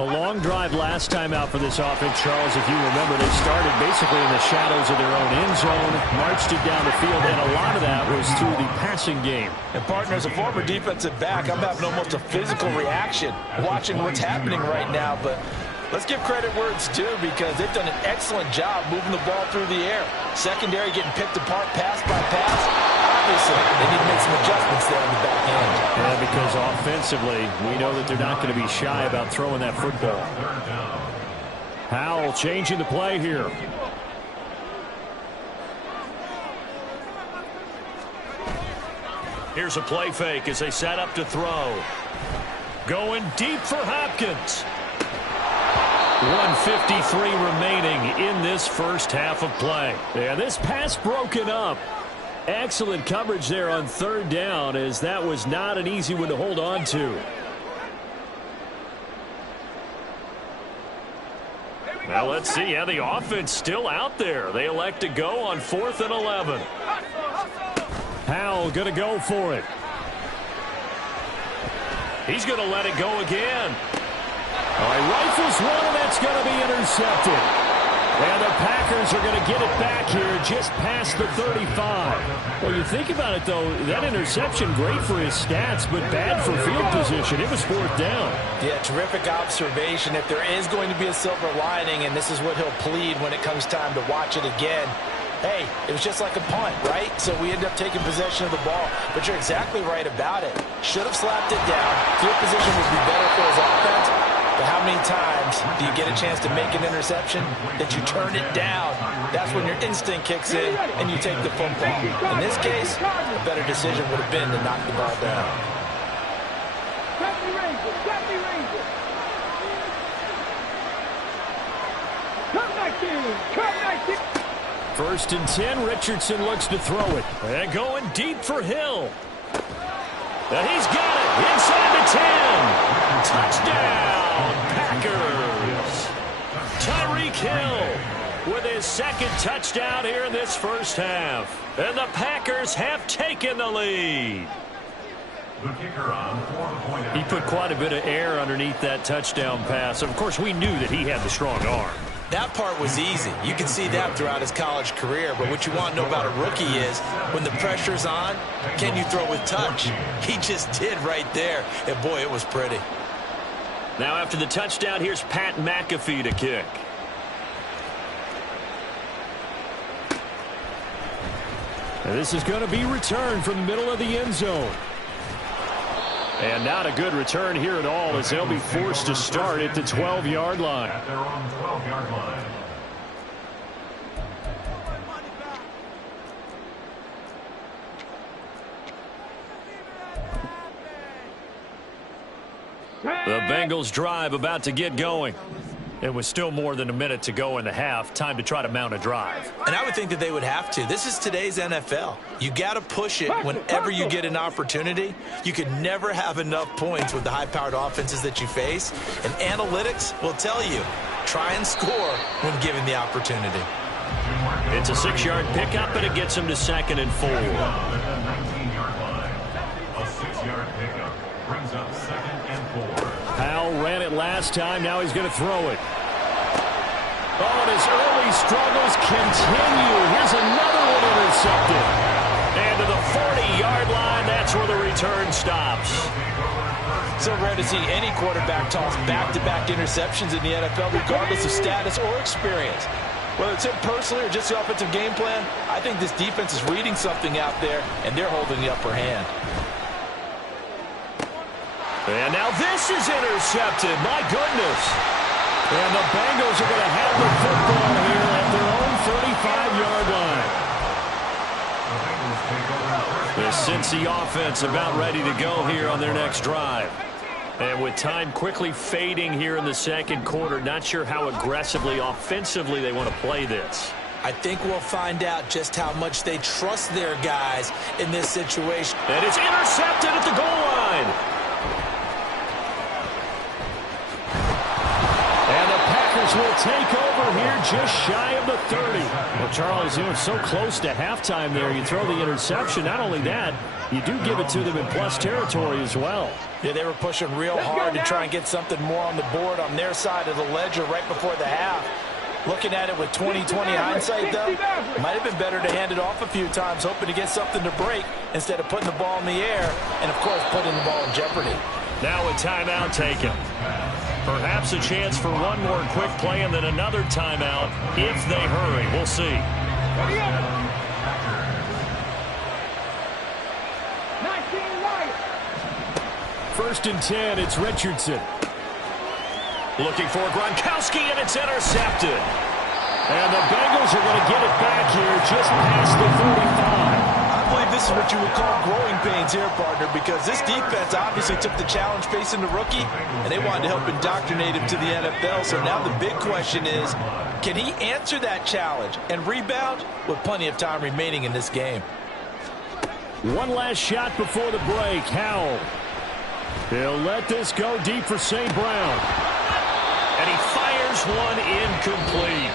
A long drive last time out for this offense, Charles. If you remember, they started basically in the shadows of their own end zone, marched it down the field, and a lot of that was through the passing game. And partner, as a former defensive back, I'm having almost a physical reaction watching what's happening right now. But let's give credit where it's due, because they've done an excellent job moving the ball through the air. Secondary getting picked apart pass by pass. Obviously, they need to make some adjustments there in the back end. Yeah, because offensively, we know that they're not going to be shy about throwing that football. Howell changing the play here. Here's a play fake as they set up to throw. Going deep for Hopkins. 1:53 remaining in this first half of play. Yeah, this pass broken up. Excellent coverage there on third down, as that was not an easy one to hold on to. Well, let's see. Yeah, the offense still out there. They elect to go on 4th and 11. Howell going to go for it. He's going to let it go again. All right, rifles one, and that's going to be intercepted. And the Packers are going to get it back here just past the 35. Well, you think about it, though, that interception, great for his stats, but bad for field position. It was 4th down. Yeah, terrific observation. If there is going to be a silver lining, and this is what he'll plead when it comes time to watch it again, hey, it was just like a punt, right? So we end up taking possession of the ball. But you're exactly right about it. Should have slapped it down. Field position would be better for his offense. But how many times do you get a chance to make an interception that you turn it down? That's when your instinct kicks in and you take the football. In this case, a better decision would have been to knock the ball down. First and 10, Richardson looks to throw it. And going deep for Hill. And he's got it inside the 10. Touchdown, Packers. Tyreek Hill with his second touchdown here in this first half. And the Packers have taken the lead. He put quite a bit of air underneath that touchdown pass. Of course, we knew that he had the strong arm. That part was easy. You can see that throughout his college career. But what you want to know about a rookie is when the pressure's on, can you throw with touch? He just did right there. And, boy, it was pretty. Now after the touchdown, here's Pat McAfee to kick. And this is going to be returned from the middle of the end zone. And not a good return here at all, as they'll be forced to start at the 12-yard line. At their own 12-yard line. The Bengals drive about to get going. It was still more than a minute to go in the half. Time to try to mount a drive. And I would think that they would have to. This is today's NFL. You got to push it whenever you get an opportunity. You could never have enough points with the high-powered offenses that you face. And analytics will tell you, try and score when given the opportunity. It's a 6-yard pickup, and it gets him to 2nd and 4. At the 19-yard line. A 6-yard pickup brings up 2nd and 4. Howell ran it last time. Now he's going to throw it. Oh, and his early struggles continue. Here's another one intercepted. And to the 40-yard line, that's where the return stops. So rare to see any quarterback toss back-to-back interceptions in the NFL, regardless of status or experience. Whether it's him personally or just the offensive game plan, I think this defense is reading something out there, and they're holding the upper hand. And now this is intercepted. My goodness. And the Bengals are going to have the football here at their own 35-yard line. The Cincy offense about ready to go here on their next drive. And with time quickly fading here in the second quarter, not sure how aggressively, offensively they want to play this. I think we'll find out just how much they trust their guys in this situation. And it's intercepted at the goal line. And the Packers will take over here just shy of the 30. Well, Charles, you were so close to halftime there. You throw the interception. Not only that, you do give it to them in plus territory as well. Yeah, they were pushing real hard to try and get something more on the board on their side of the ledger right before the half. Looking at it with 20/20 hindsight, though, might have been better to hand it off a few times, hoping to get something to break instead of putting the ball in the air and, of course, putting the ball in jeopardy. Now a timeout taken. Perhaps a chance for one more quick play and then another timeout if they hurry. We'll see. 19 right. 1st and 10, it's Richardson. Looking for Gronkowski, and it's intercepted. And the Bengals are going to get it back here just past the 35. I believe this is what you would call growing pains here, partner, because this defense obviously took the challenge facing the rookie, and they wanted to help indoctrinate him to the NFL. So now the big question is, can he answer that challenge and rebound with plenty of time remaining in this game? One last shot before the break. Howell. He'll let this go deep for St. Brown. And he fires one incomplete.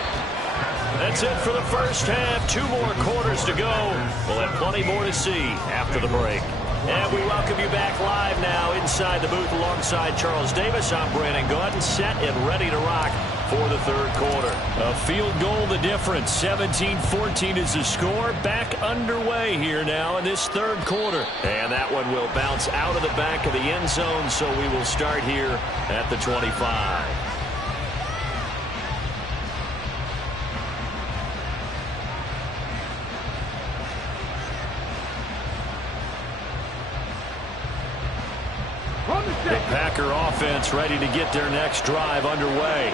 That's it for the first half. 2 more quarters to go. We'll have plenty more to see after the break. And we welcome you back live now inside the booth alongside Charles Davis. I'm Brandon Gaudin, set and ready to rock for the third quarter. A field goal the difference. 17-14 is the score. Back underway here now in this third quarter. And that one will bounce out of the back of the end zone, so we will start here at the 25. The Packer offense ready to get their next drive underway.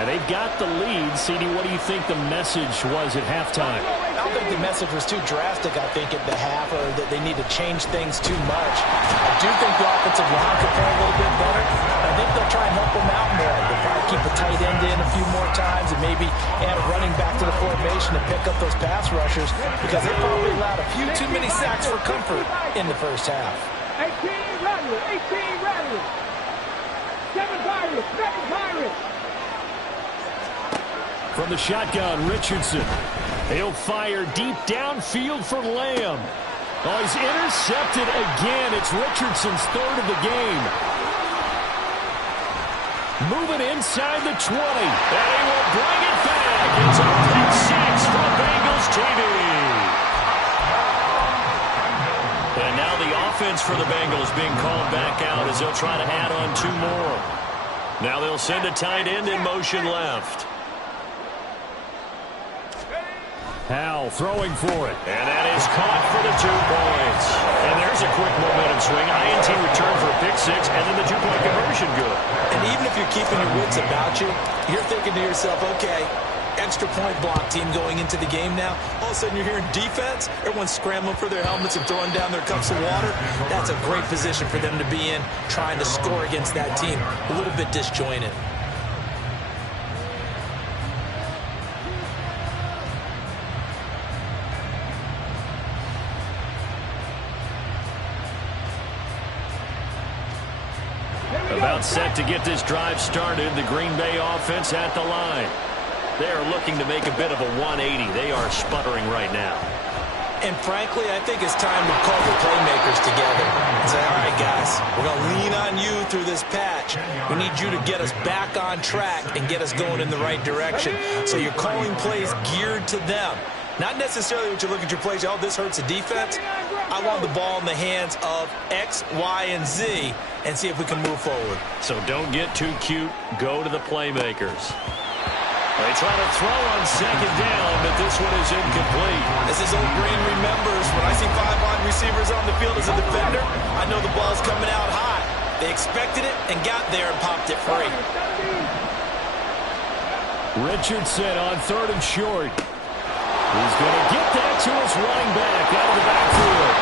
And they've got the lead. CD, what do you think the message was at halftime? I don't think the message was too drastic, I think, at the half, or that they need to change things too much. I do think the offensive line could play a little bit better. I think they'll try and help them out more. They'll probably keep a tight end in a few more times and maybe add a running back to the formation to pick up those pass rushers, because they probably allowed a few too many sacks for comfort in the first half. 18 Rattler, 18 Rattler. 7 Pirates, 7 Pirates. From the shotgun, Richardson. He'll fire deep downfield for Lamb. Oh, he's intercepted again. It's Richardson's 3rd of the game. Moving inside the 20. And he will bring it back. It's a pick 6 for Bengals TV. And now the offense for the Bengals being called back out as they'll try to add on 2 more. Now they'll send a tight end in motion left. Howell throwing for it. And that is caught for the 2 points. And there's a quick momentum swing. INT return for a pick 6, and then the 2-point conversion good. And even if you're keeping your wits about you, you're thinking to yourself, okay, extra point block team going into the game now. All of a sudden you're hearing defense. Everyone's scrambling for their helmets and throwing down their cups of water. That's a great position for them to be in, trying to score against that team. A little bit disjointed. About set to get this drive started. The Green Bay offense at the line. They are looking to make a bit of a 180. They are sputtering right now. And frankly, I think it's time to call the playmakers together and say, all right, guys, we're going to lean on you through this patch. We need you to get us back on track and get us going in the right direction. So you're calling plays geared to them. Not necessarily what you look at your plays, oh, this hurts the defense. I want the ball in the hands of X, Y, and Z and see if we can move forward. So don't get too cute. Go to the playmakers. They try to throw on second down, but this one is incomplete. As his old brain remembers, when I see 5 wide receivers on the field as a defender, I know the ball's coming out high. They expected it and got there and popped it free. Richardson on 3rd and short. He's going to get that to his running back out of the backfield.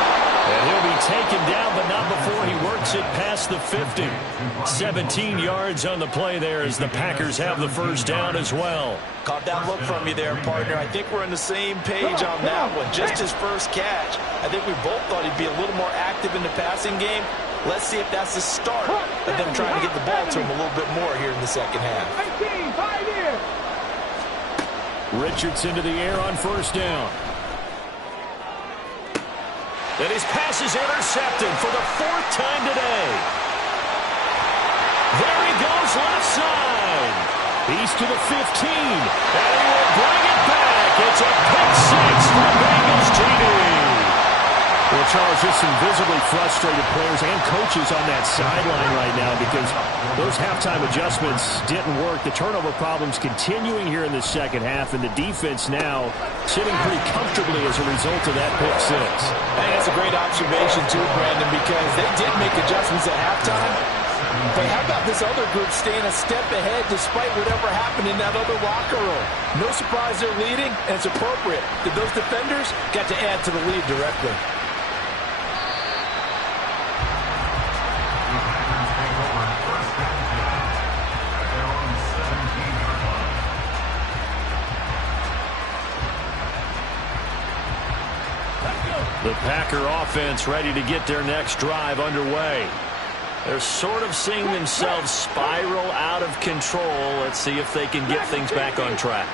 And he'll be taken down, but not before he works it past the 50. 17 yards on the play there as the Packers have the first down as well. Caught that look from you there, partner. I think we're on the same page on that one. Just his first catch. I think we both thought he'd be a little more active in the passing game. Let's see if that's the start of them trying to get the ball to him a little bit more here in the second half. Richardson to the air on first down. And his pass is intercepted for the 4th time today. There he goes left side. He's to the 15. And he will bring it back. It's a pick 6 for Bengals TD. Well, Charles, just some visibly frustrated players and coaches on that sideline right now because those halftime adjustments didn't work. The turnover problems continuing here in the second half, and the defense now sitting pretty comfortably as a result of that pick 6. Hey, that's a great observation, too, Brandon, because they did make adjustments at halftime. But how about this other group staying a step ahead despite whatever happened in that other locker room? No surprise they're leading, and it's appropriate that those defenders got to add to the lead directly. The Packer offense ready to get their next drive underway. They're sort of seeing themselves spiral out of control. Let's see if they can get things back on track.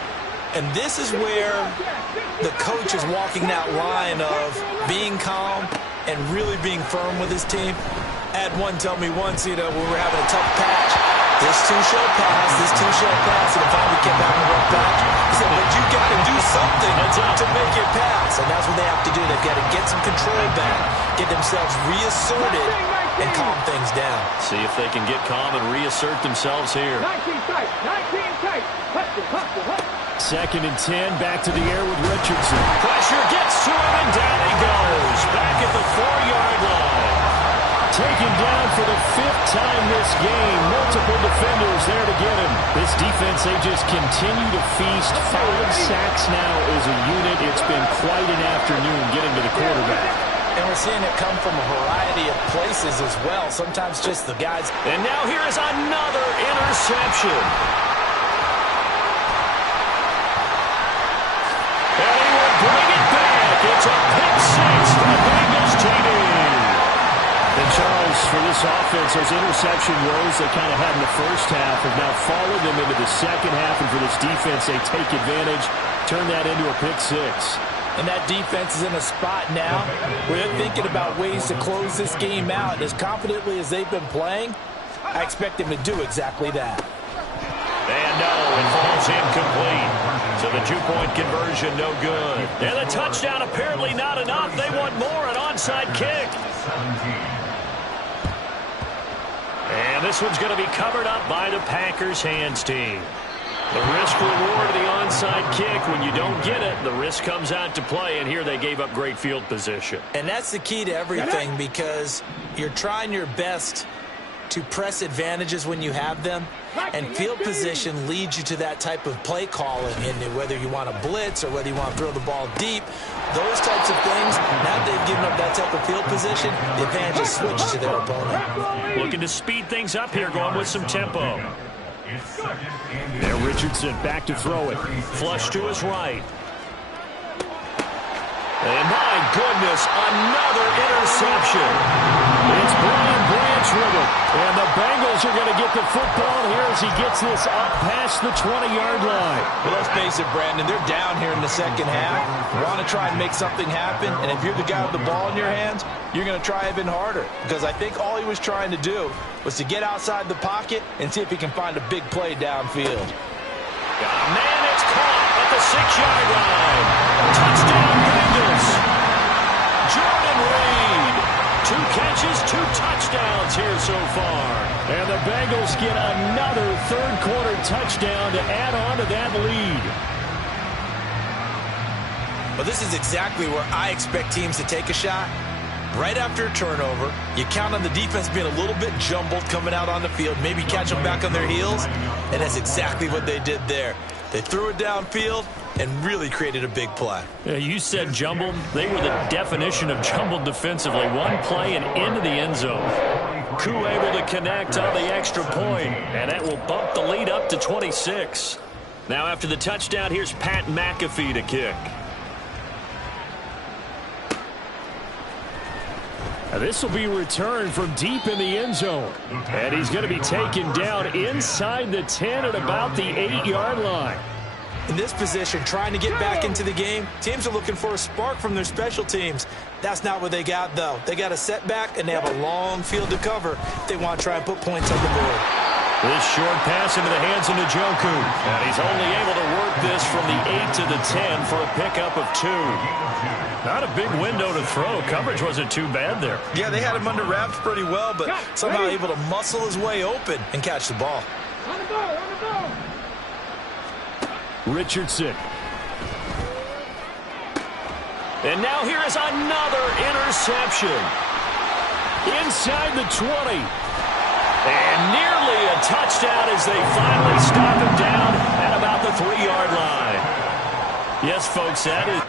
And this is where the coach is walking that line of being calm and really being firm with his team. I had one tell me once, when we were having a tough patch, this too shall pass, this too shall pass, and finally kept having a rough patch. He said, but you got to do something to make it pass. And that's what they have to do. They've got to get some control back, get themselves reasserted, and calm things down. See if they can get calm and reassert themselves here. 19 tight, 19 tight. Second and 10, back to the air with Richardson. Pressure gets to him, and down he goes. Back at the 4-yard line. Taken down for the 5th time this game. Multiple defenders there to get him. This defense, they just continue to feast. 5 sacks now as a unit. It's been quite an afternoon getting to the quarterback. And we're seeing it come from a variety of places as well. Sometimes just the guys. And now here is another interception. And he will bring it back. It's a pick 6 for the Bengals TD. And Charles, for this offense, those interception woes they kind of had in the first half have now followed them into the second half. And for this defense, they take advantage, turn that into a pick 6. And that defense is in a spot now where they're thinking about ways to close this game out. And as confidently as they've been playing, I expect them to do exactly that. And no, it falls incomplete. So the 2-point conversion, no good. And the touchdown apparently not enough. They want more, an onside kick. And this one's going to be covered up by the Packers hands team. The risk-reward of the onside kick, when you don't get it, the risk comes out to play, and here they gave up great field position. And that's the key to everything because you're trying your best to press advantages when you have them, and field position leads you to that type of play calling, and whether you want to blitz or whether you want to throw the ball deep, those types of things, now that they've given up that type of field position, the advantage is switched to their opponent. Looking to speed things up here, going with some tempo. There, Richardson back to throw it. Flush to his right. And my goodness, another interception. It's Brian Branch with it. And the Bengals are going to get the football here as he gets this up past the 20-yard line. Well, let's face it, Brandon, they're down here in the second half. Want to try and make something happen, and if you're the guy with the ball in your hands, you're going to try even harder. Because I think all he was trying to do was to get outside the pocket and see if he can find a big play downfield. Man, it's caught at the 6-yard line. Touchdown, Bengals. Jordan Reed. 2 catches, 2 touchdowns here so far. And the Bengals get another third-quarter touchdown to add on to that lead. Well, this is exactly where I expect teams to take a shot. Right after a turnover, you count on the defense being a little bit jumbled coming out on the field, maybe catch them back on their heels, and that's exactly what they did there. They threw it downfield and really created a big play. Yeah, you said jumbled. They were the definition of jumbled defensively. One play and into the end zone. Koo able to connect on the extra point, and that will bump the lead up to 26. Now after the touchdown, here's Pat McAfee to kick. This will be returned from deep in the end zone. And he's going to be taken down inside the 10 at about the 8-yard line. In this position, trying to get back into the game, teams are looking for a spark from their special teams. That's not what they got, though. They got a setback, and they have a long field to cover if they want to try and put points on the board. This short pass into the hands of Njoku. And he's only able to work this from the 8 to the 10 for a pickup of 2. Not a big window to throw. Coverage wasn't too bad there. Yeah, they had him under wraps pretty well, but somehow able to muscle his way open and catch the ball. On the ball, on the ball. Richardson. And now here is another interception. Inside the 20. And nearly a touchdown as they finally stop him down at about the 3-yard line. Yes, folks, that is...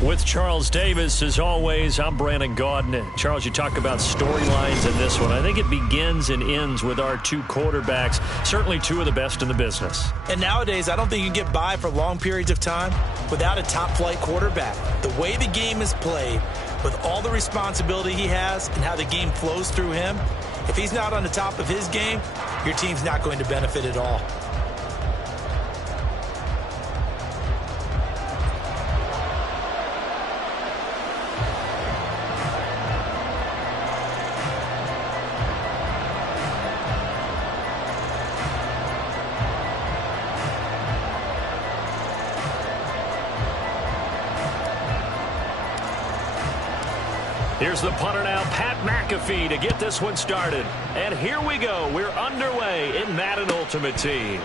With Charles Davis, as always, I'm Brandon Gaudin. Charles, you talk about storylines in this one. I think it begins and ends with our two quarterbacks, certainly two of the best in the business. And nowadays, I don't think you can get by for long periods of time without a top-flight quarterback. The way the game is played, with all the responsibility he has and how the game flows through him, if he's not on the top of his game, your team's not going to benefit at all. Here's the punter now, Pat McAfee, to get this one started. And here we go. We're underway in Madden Ultimate Team.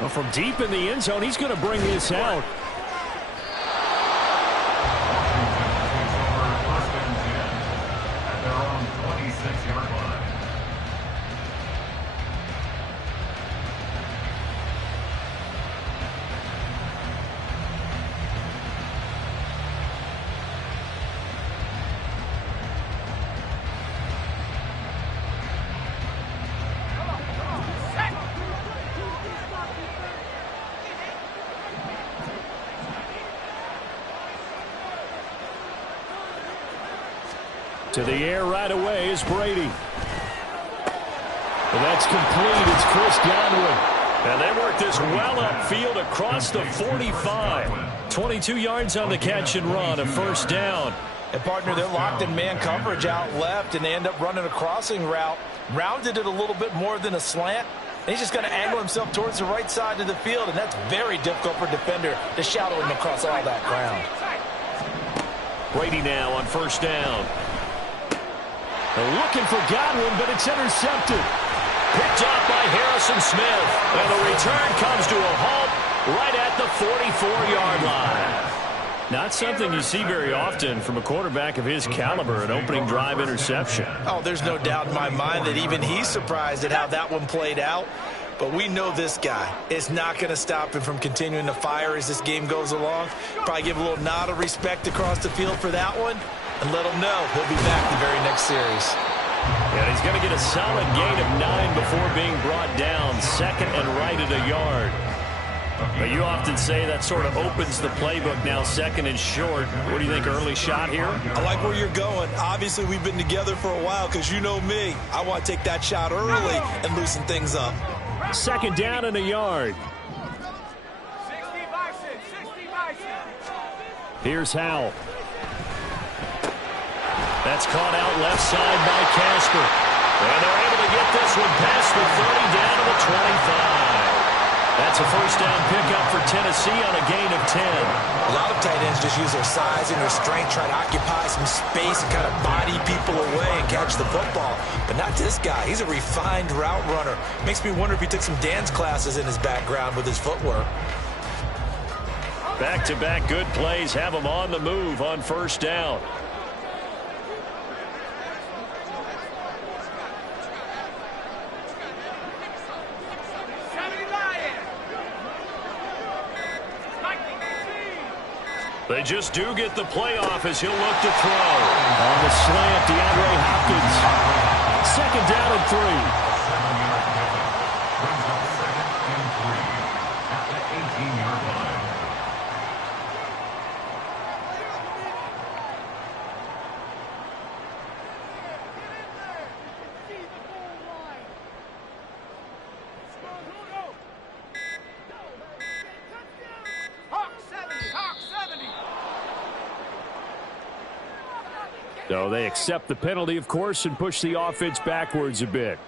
Well, from deep in the end zone, he's going to bring this out. First and 10 at their own 26-yard line. To the air right away is Brady. And that's complete. It's Chris Godwin. And they work this well upfield across the 45. 22 yards on the catch and run, a first down. And, partner, they're locked in man coverage out left, and they end up running a crossing route. Rounded it a little bit more than a slant. And he's just going to angle himself towards the right side of the field, and that's very difficult for a defender to shadow him across all that ground. Brady now on first down. They're looking for Godwin, but it's intercepted. Picked off by Harrison Smith. And the return comes to a halt right at the 44-yard line. Not something you see very often from a quarterback of his caliber, an opening drive interception. Oh, there's no doubt in my mind that even he's surprised at how that one played out. But we know this guy is not going to stop him from continuing to fire as this game goes along. Probably give a little nod of respect across the field for that one and let him know he'll be back the very next series. And he's going to get a solid gain of 9 before being brought down. Second and right at a yard. But you often say that sort of opens the playbook now, second and short. What do you think, early shot here? I like where you're going. Obviously, we've been together for a while because you know me. I want to take that shot early and loosen things up. Second down and a yard. Here's Howell. That's caught out left side by Casper. And they're able to get this one past the 30 down to the 25. That's a first down pickup for Tennessee on a gain of 10. A lot of tight ends just use their size and their strength, try to occupy some space and kind of body people away and catch the football. But not this guy. He's a refined route runner. Makes me wonder if he took some dance classes in his background with his footwork. Back-to-back good plays have him on the move on first down. They just do get the playoff as he'll look to throw. On the slant, DeAndre Hopkins. Second down and 3. 7-yard pickup. Brings up 2nd and 3 at the 18-yard line. So they accept the penalty, of course, and push the offense backwards a bit.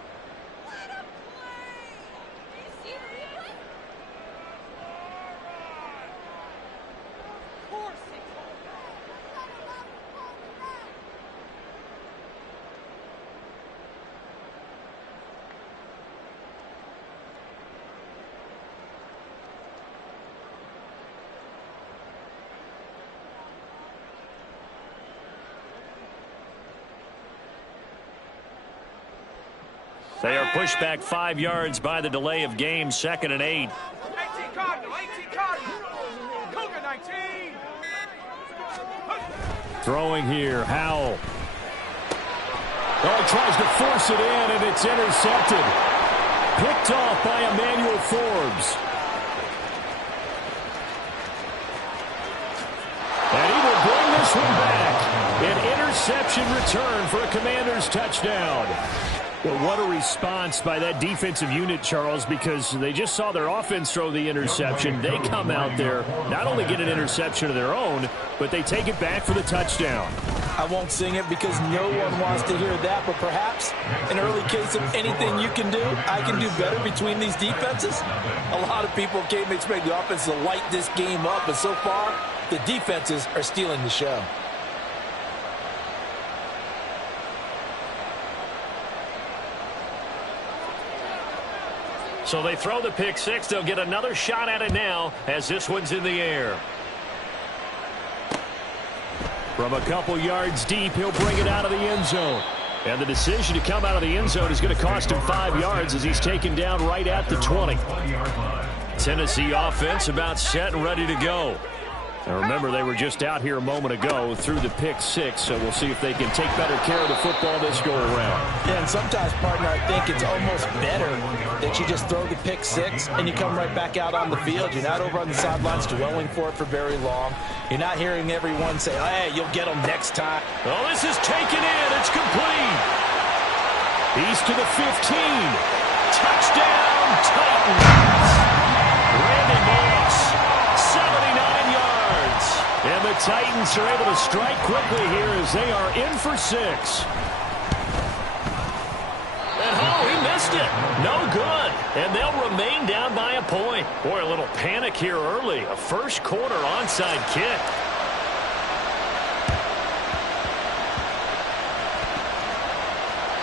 They are pushed back 5 yards by the delay of game. 2nd and 8. 18 Cardinal, 18 Cardinal. Cougar 19. Throwing here, Howell. Oh, he tries to force it in, and it's intercepted. Picked off by Emmanuel Forbes. And he will bring this one back. An interception return for a Commanders touchdown. Well, what a response by that defensive unit, Charles, because they just saw their offense throw the interception. They come out there, not only get an interception of their own, but they take it back for the touchdown. I won't sing it because no one wants to hear that, but perhaps an early case of anything you can do, I can do better between these defenses. A lot of people came to expect the offense to light this game up, but so far, the defenses are stealing the show. So they throw the pick six. They'll get another shot at it now as this one's in the air. From a couple yards deep, he'll bring it out of the end zone. And the decision to come out of the end zone is going to cost him 5 yards as he's taken down right at the 20. Tennessee offense about set and ready to go. Now remember, they were just out here a moment ago through the pick six, so we'll see if they can take better care of the football this go around. Yeah, and sometimes, partner, I think it's almost better that you just throw the pick six and you come right back out on the field. You're not over on the sidelines dwelling for it for very long. You're not hearing everyone say, hey, you'll get them next time. Oh, this is taken in. It's complete. He's to the 15. Touchdown, Titans. Randy Moss, 79 yards. And the Titans are able to strike quickly here as they are in for 6. And oh, he missed it. No good. And they'll remain down by a point. Boy, a little panic here early. A first quarter onside kick.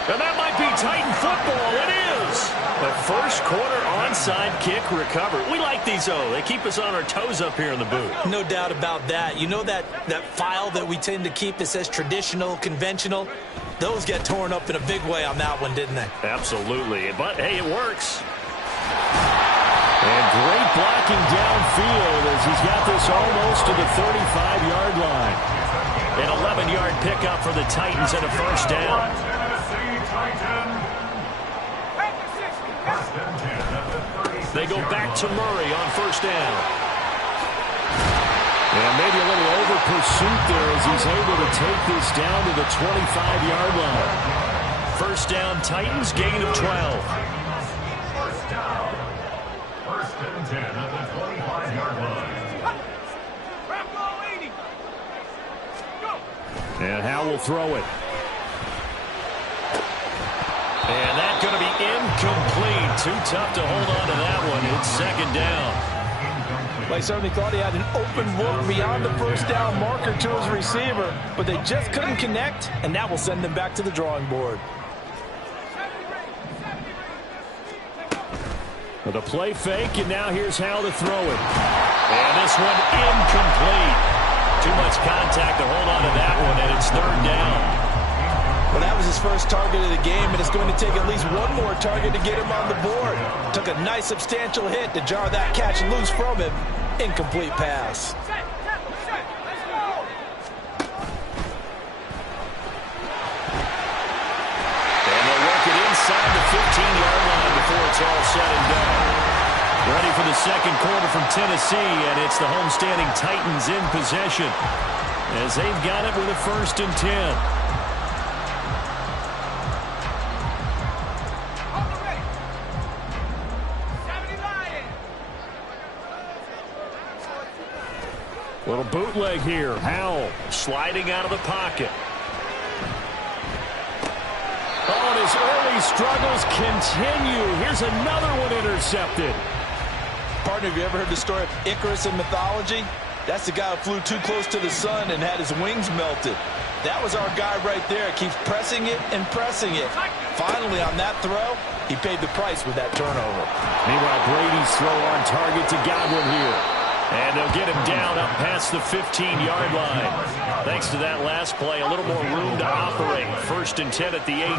And that might be Titan football. It is. The first quarter onside kick recovered. We like these, though. They keep us on our toes up here in the booth. No doubt about that. You know that file that we tend to keep that says traditional, conventional? Those get torn up in a big way on that one, didn't they? Absolutely. But, hey, it works. And great blocking downfield as he's got this almost to the 35-yard line. An 11-yard pickup for the Titans and a first down. They go back to Murray on first down. And maybe a little over pursuit there as he's able to take this down to the 25-yard line. First down, Titans, gain of 12. First down. First and 10 at the 25-yard line. And Howell will throw it. And that's going to be incomplete. Too tough to hold on to that one. It's second down. They certainly thought he had an open look beyond the first down marker to his receiver, but they just couldn't connect, and that will send them back to the drawing board. With a play fake, and now here's Howell to throw it. And this one incomplete. Too much contact to hold on to that one, and it's third down. Well, that was his first target of the game, and it's going to take at least one more target to get him on the board. Took a nice substantial hit to jar that catch loose from him. Incomplete pass. it's all said and done. Ready for the second quarter from Tennessee, and it's the homestanding Titans in possession as they've got it with a 1st and 10. Little bootleg here. Howell Sliding out of the pocket. Oh, and his early struggles continue. Here's another one intercepted. Partner, have you ever heard the story of Icarus in mythology? That's the guy who flew too close to the sun and had his wings melted. That was our guy right there. Keeps pressing it and pressing it. Finally, on that throw, he paid the price with that turnover. Meanwhile, Brady's throw on target to Godwin here. And they'll get him down up past the 15-yard line. Thanks to that last play, a little more room to operate. 1st and 10 at the 18.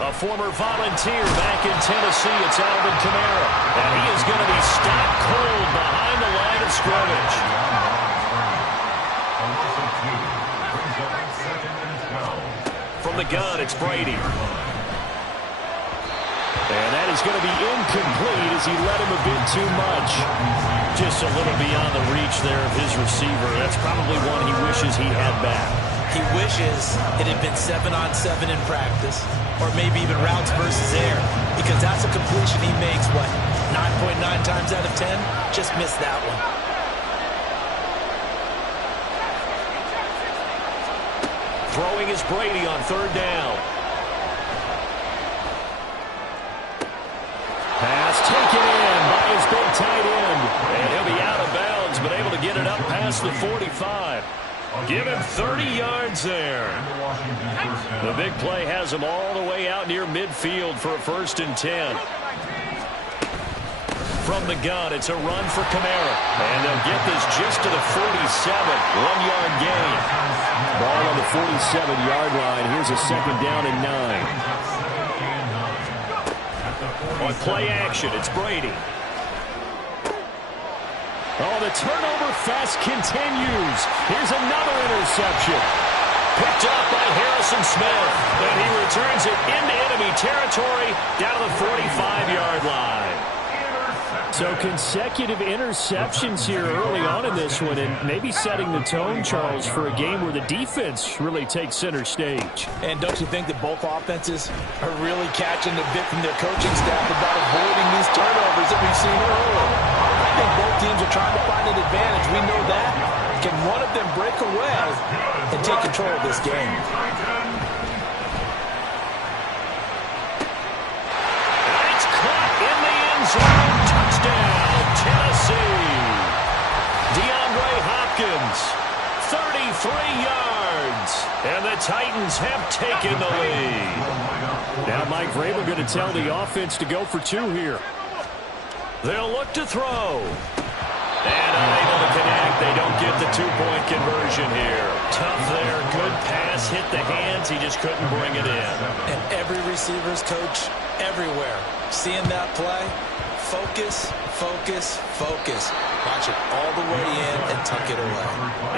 A former volunteer back in Tennessee, it's Alvin Kamara. And he is going to be stopped cold behind the line of scrimmage. From the gun, it's Brady. And that is going to be incomplete as he led him a bit too much. Just a little beyond the reach there of his receiver. That's probably one he wishes he had back. He wishes it had been 7-on-7 in practice, or maybe even routes versus air, because that's a completion he makes, 9.9 times out of 10? Just missed that one. Throwing is Brady on 3rd down. Pass taken in by his big tight end. And he'll be out of bounds, but able to get it up past the 45. Give him 30 yards there. The big play has him all the way out near midfield for a 1st and 10. From the gun, it's a run for Kamara. And they'll get this just to the 47. 1-yard gain. Ball on the 47-yard line. Here's a 2nd down and 9. On play action, it's Brady. Oh, the turnover fest continues. Here's another interception. Picked up by Harrison Smith. And he returns it into enemy territory down to the 45-yard line. So consecutive interceptions here early on in this one, and maybe setting the tone, Charles, for a game where the defense really takes center stage. And don't you think that both offenses are really catching the bit from their coaching staff about avoiding these turnovers that we've seen earlier? I think both teams are trying to find an advantage. We know that. Can one of them break away and take control of this game? It's caught in the end zone. Touchdown, Tennessee. DeAndre Hopkins, 33 yards. And the Titans have taken the lead. Now Mike Vrabel going to tell the offense to go for 2 here. They'll look to throw. And unable to connect. They don't get the 2-point conversion here. Tough there. Good pass. Hit the hands. He just couldn't bring it in. And every receiver's coach everywhere, seeing that play, focus, focus, focus. Watch it all the way in and tuck it away.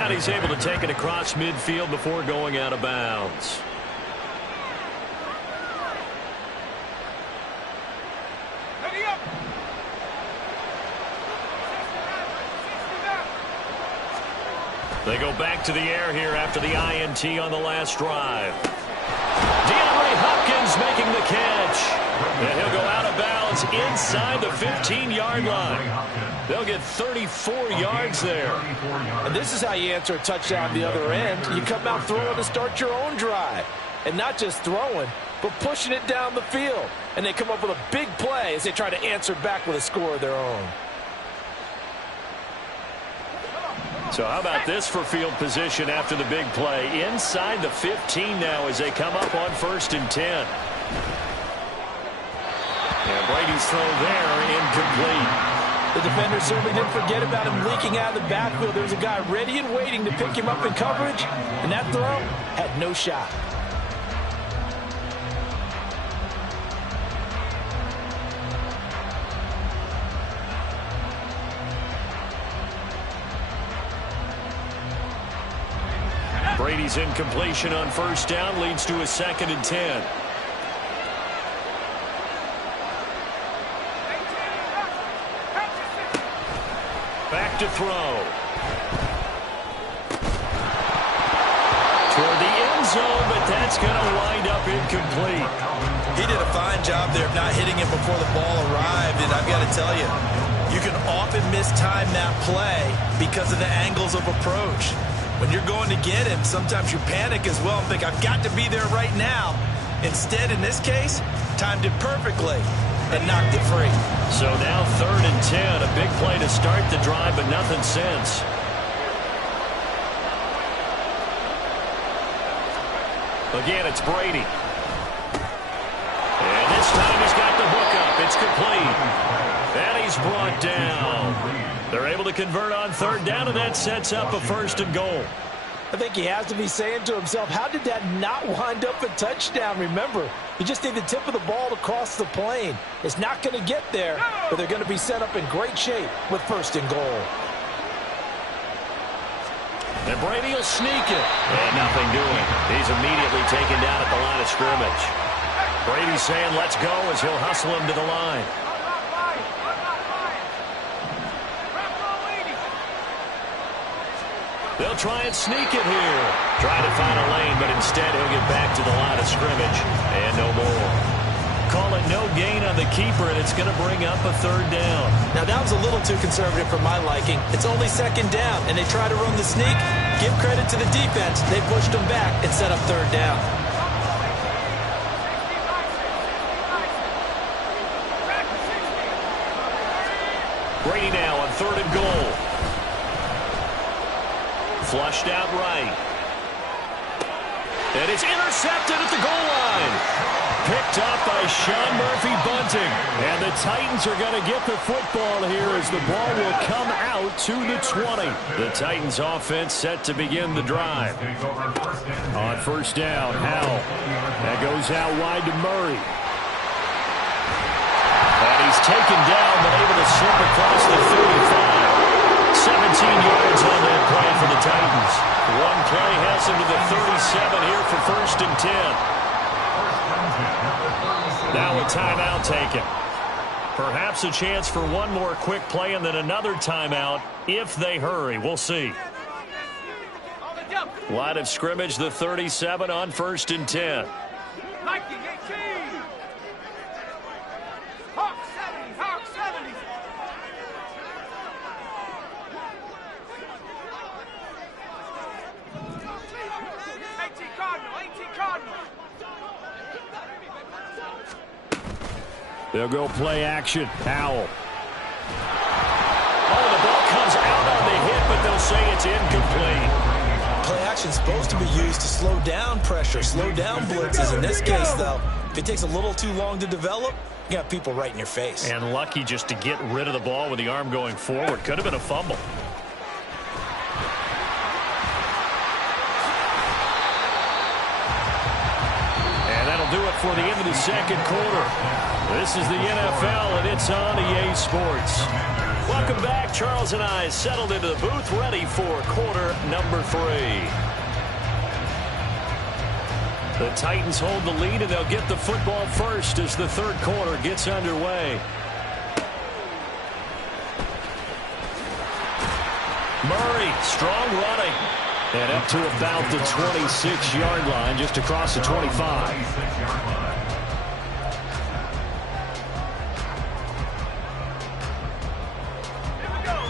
And he's able to take it across midfield before going out of bounds. They go back to the air here after the INT on the last drive. DeAndre Hopkins making the catch. And he'll go out of bounds inside the 15-yard line. They'll get 34 yards there. And this is how you answer a touchdown the other end. You come out throwing to start your own drive. And not just throwing, but pushing it down the field. And they come up with a big play as they try to answer back with a score of their own. So how about this for field position after the big play? Inside the 15 now as they come up on 1st and 10. And Brady's throw there, incomplete. The defender certainly didn't forget about him leaking out of the backfield. There was a guy ready and waiting to pick him up in coverage, and that throw had no shot. Brady's incompletion on 1st down leads to a 2nd and 10. to throw. Toward the end zone, but that's going to wind up incomplete. He did a fine job there of not hitting it before the ball arrived, and I've got to tell you, you can often mistime that play because of the angles of approach. When you're going to get him, sometimes you panic as well and think, I've got to be there right now. Instead, in this case, timed it perfectly and knocked it free. So now 3rd and 10, a big play to start the drive, but nothing since. Again, it's Brady. And this time he's got the hook up. It's complete. And he's brought down. They're able to convert on 3rd down, and that sets up a 1st and goal. I think he has to be saying to himself, how did that not wind up a touchdown? Remember, you just need the tip of the ball to cross the plane. It's not going to get there, but they're going to be set up in great shape with 1st and goal. And Brady will sneak it. And nothing doing. He's immediately taken down at the line of scrimmage. Brady's saying let's go as he'll hustle him to the line. They'll try and sneak it here. Try to find a lane, but instead he'll get back to the line of scrimmage. And no more. Call it no gain on the keeper, and it's going to bring up a 3rd down. Now, that was a little too conservative for my liking. It's only 2nd down, and they try to run the sneak. Give credit to the defense. They pushed them back and set up 3rd down. Brady now on 3rd and goal. Flushed out right. And it's intercepted at the goal line. Picked up by Sean Murphy-Bunting. And the Titans are going to get the football here as the ball will come out to the 20. The Titans offense set to begin the drive. On 1st down, Howell. That goes out wide to Murray. And he's taken down but able to slip across the 35. 17 yards on that play for the Titans. One play has him to the 37 here for 1st and 10. Now a timeout taken. Perhaps a chance for one more quick play and then another timeout if they hurry. We'll see. Line of scrimmage, the 37 on 1st and 10. They'll go play action. Howell. Oh, the ball comes out on the hit, but they'll say it's incomplete. Play action's supposed to be used to slow down pressure, slow down blitzes. In this case, though, if it takes a little too long to develop, you got people right in your face. And lucky just to get rid of the ball with the arm going forward. Could have been a fumble. And that'll do it for the end of the 2nd quarter. This is the NFL, and it's on EA Sports. Welcome back. Charles and I settled into the booth, ready for quarter number 3. The Titans hold the lead, and they'll get the football first as the 3rd quarter gets underway. Murray, strong running. And up to about the 26-yard line, just across the 25.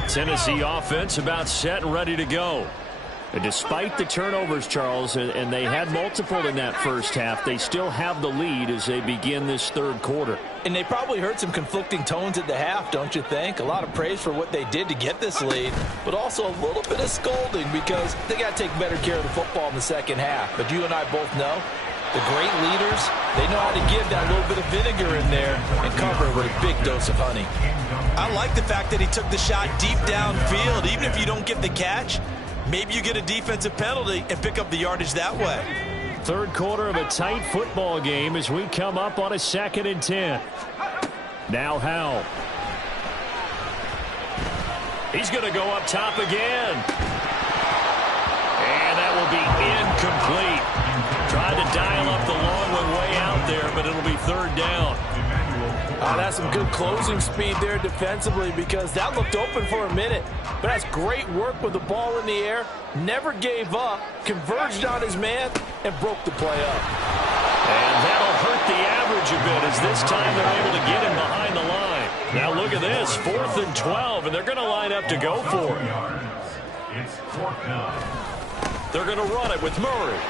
Tennessee offense about set and ready to go. And despite the turnovers, Charles, and they had multiple in that first half, they still have the lead as they begin this 3rd quarter. And they probably heard some conflicting tones at the half, don't you think? A lot of praise for what they did to get this lead, but also a little bit of scolding because they got to take better care of the football in the 2nd half. But you and I both know the great leaders, they know how to give that little bit of vinegar in there and cover it with a big dose of honey. I like the fact that he took the shot deep downfield. Even if you don't get the catch, maybe you get a defensive penalty and pick up the yardage that way. 3rd quarter of a tight football game as we come up on a 2nd and 10. Now Howell. He's going to go up top again. And that will be incomplete. Tried to dial up the long one way out there, but it'll be 3rd down. Oh, that's some good closing speed there defensively because that looked open for a minute. But that's great work with the ball in the air, never gave up, converged on his man, and broke the play up. And that'll hurt the average a bit as this time they're able to get him behind the line. Now look at this, 4th and 12, and they're going to line up to go for it. It's 4th down. They're going to run it with Murray.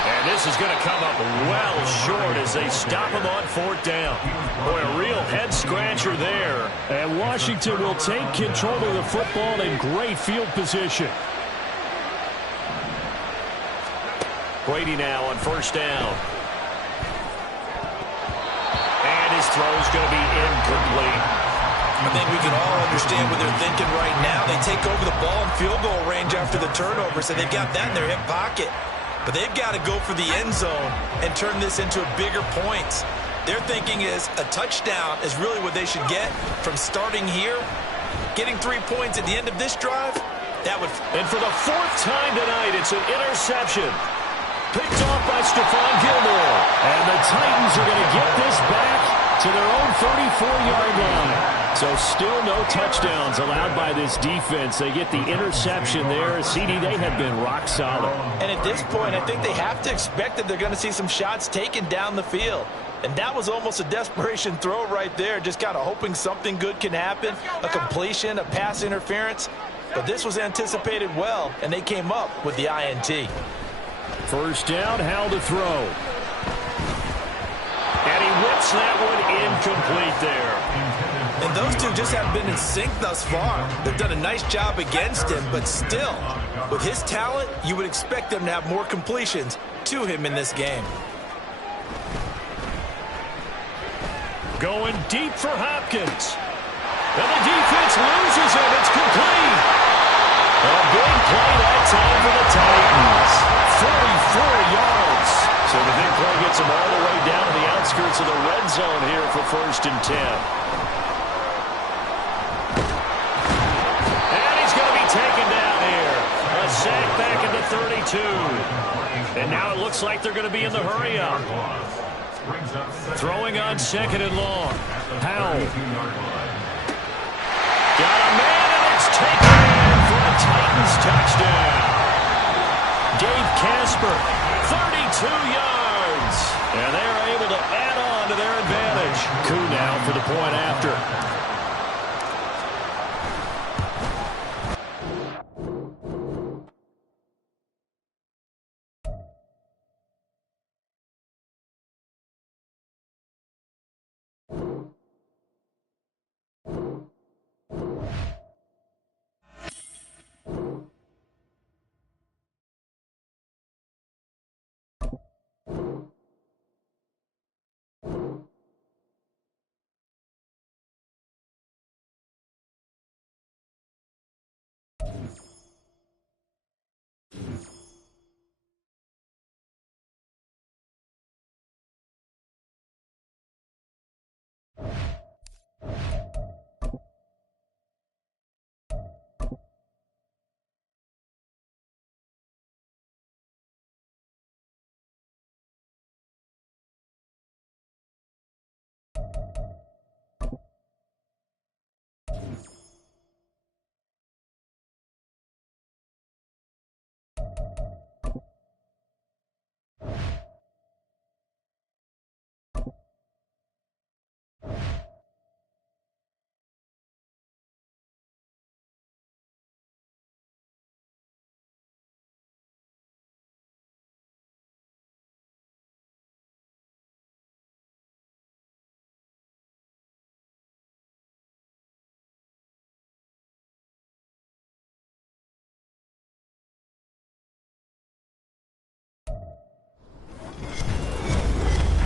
And this is going to come up well short as they stop him on 4th down. Boy, a real head-scratcher there. And Washington will take control of the football in great field position. Brady now on 1st down. And his throw's going to be incomplete. I think we can all understand what they're thinking right now. They take over the ball in field goal range after the turnover, so they've got that in their hip pocket. But they've got to go for the end zone and turn this into bigger points. Their thinking is a touchdown is really what they should get from starting here. Getting 3 points at the end of this drive, that would... And for the 4th time tonight, it's an interception. Picked off by Stephon Gilmore. And the Titans are going to get this back to their own 34-yard line. So still no touchdowns allowed by this defense. They get the interception there. CD, they have been rock solid. And at this point, I think they have to expect that they're going to see some shots taken down the field. And that was almost a desperation throw right there, just kind of hoping something good can happen, a completion, a pass interference. But this was anticipated well, and they came up with the INT. 1st down, Howell to throw. And he whips that one incomplete there. And those two just haven't been in sync thus far. They've done a nice job against him, but still, with his talent, you would expect them to have more completions to him in this game. Going deep for Hopkins. And the defense loses him. It's complete. A big play that time for the Titans. 44 yards. So the big play gets him all the way down to the outskirts of the red zone here for 1st and 10. And he's going to be taken down here. A sack back at the 32. And now it looks like they're going to be in the hurry-up. Throwing on 2nd and long. Howell. Got a man, and it's taken in for a Titans touchdown. Dave Casper, 32 yards. And they're able to add on to their advantage. Koo now for the point after.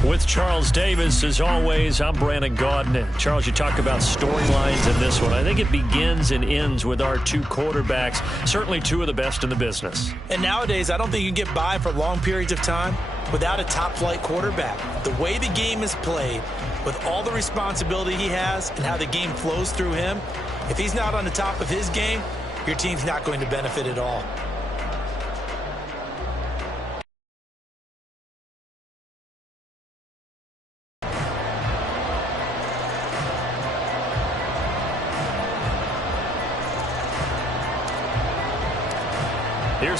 With Charles Davis, as always, I'm Brandon Gaudin. And Charles, you talk about storylines in this one. I think it begins and ends with our 2 quarterbacks, certainly 2 of the best in the business. And nowadays, I don't think you can get by for long periods of time without a top-flight quarterback. The way the game is played, with all the responsibility he has and how the game flows through him, if he's not on the top of his game, your team's not going to benefit at all.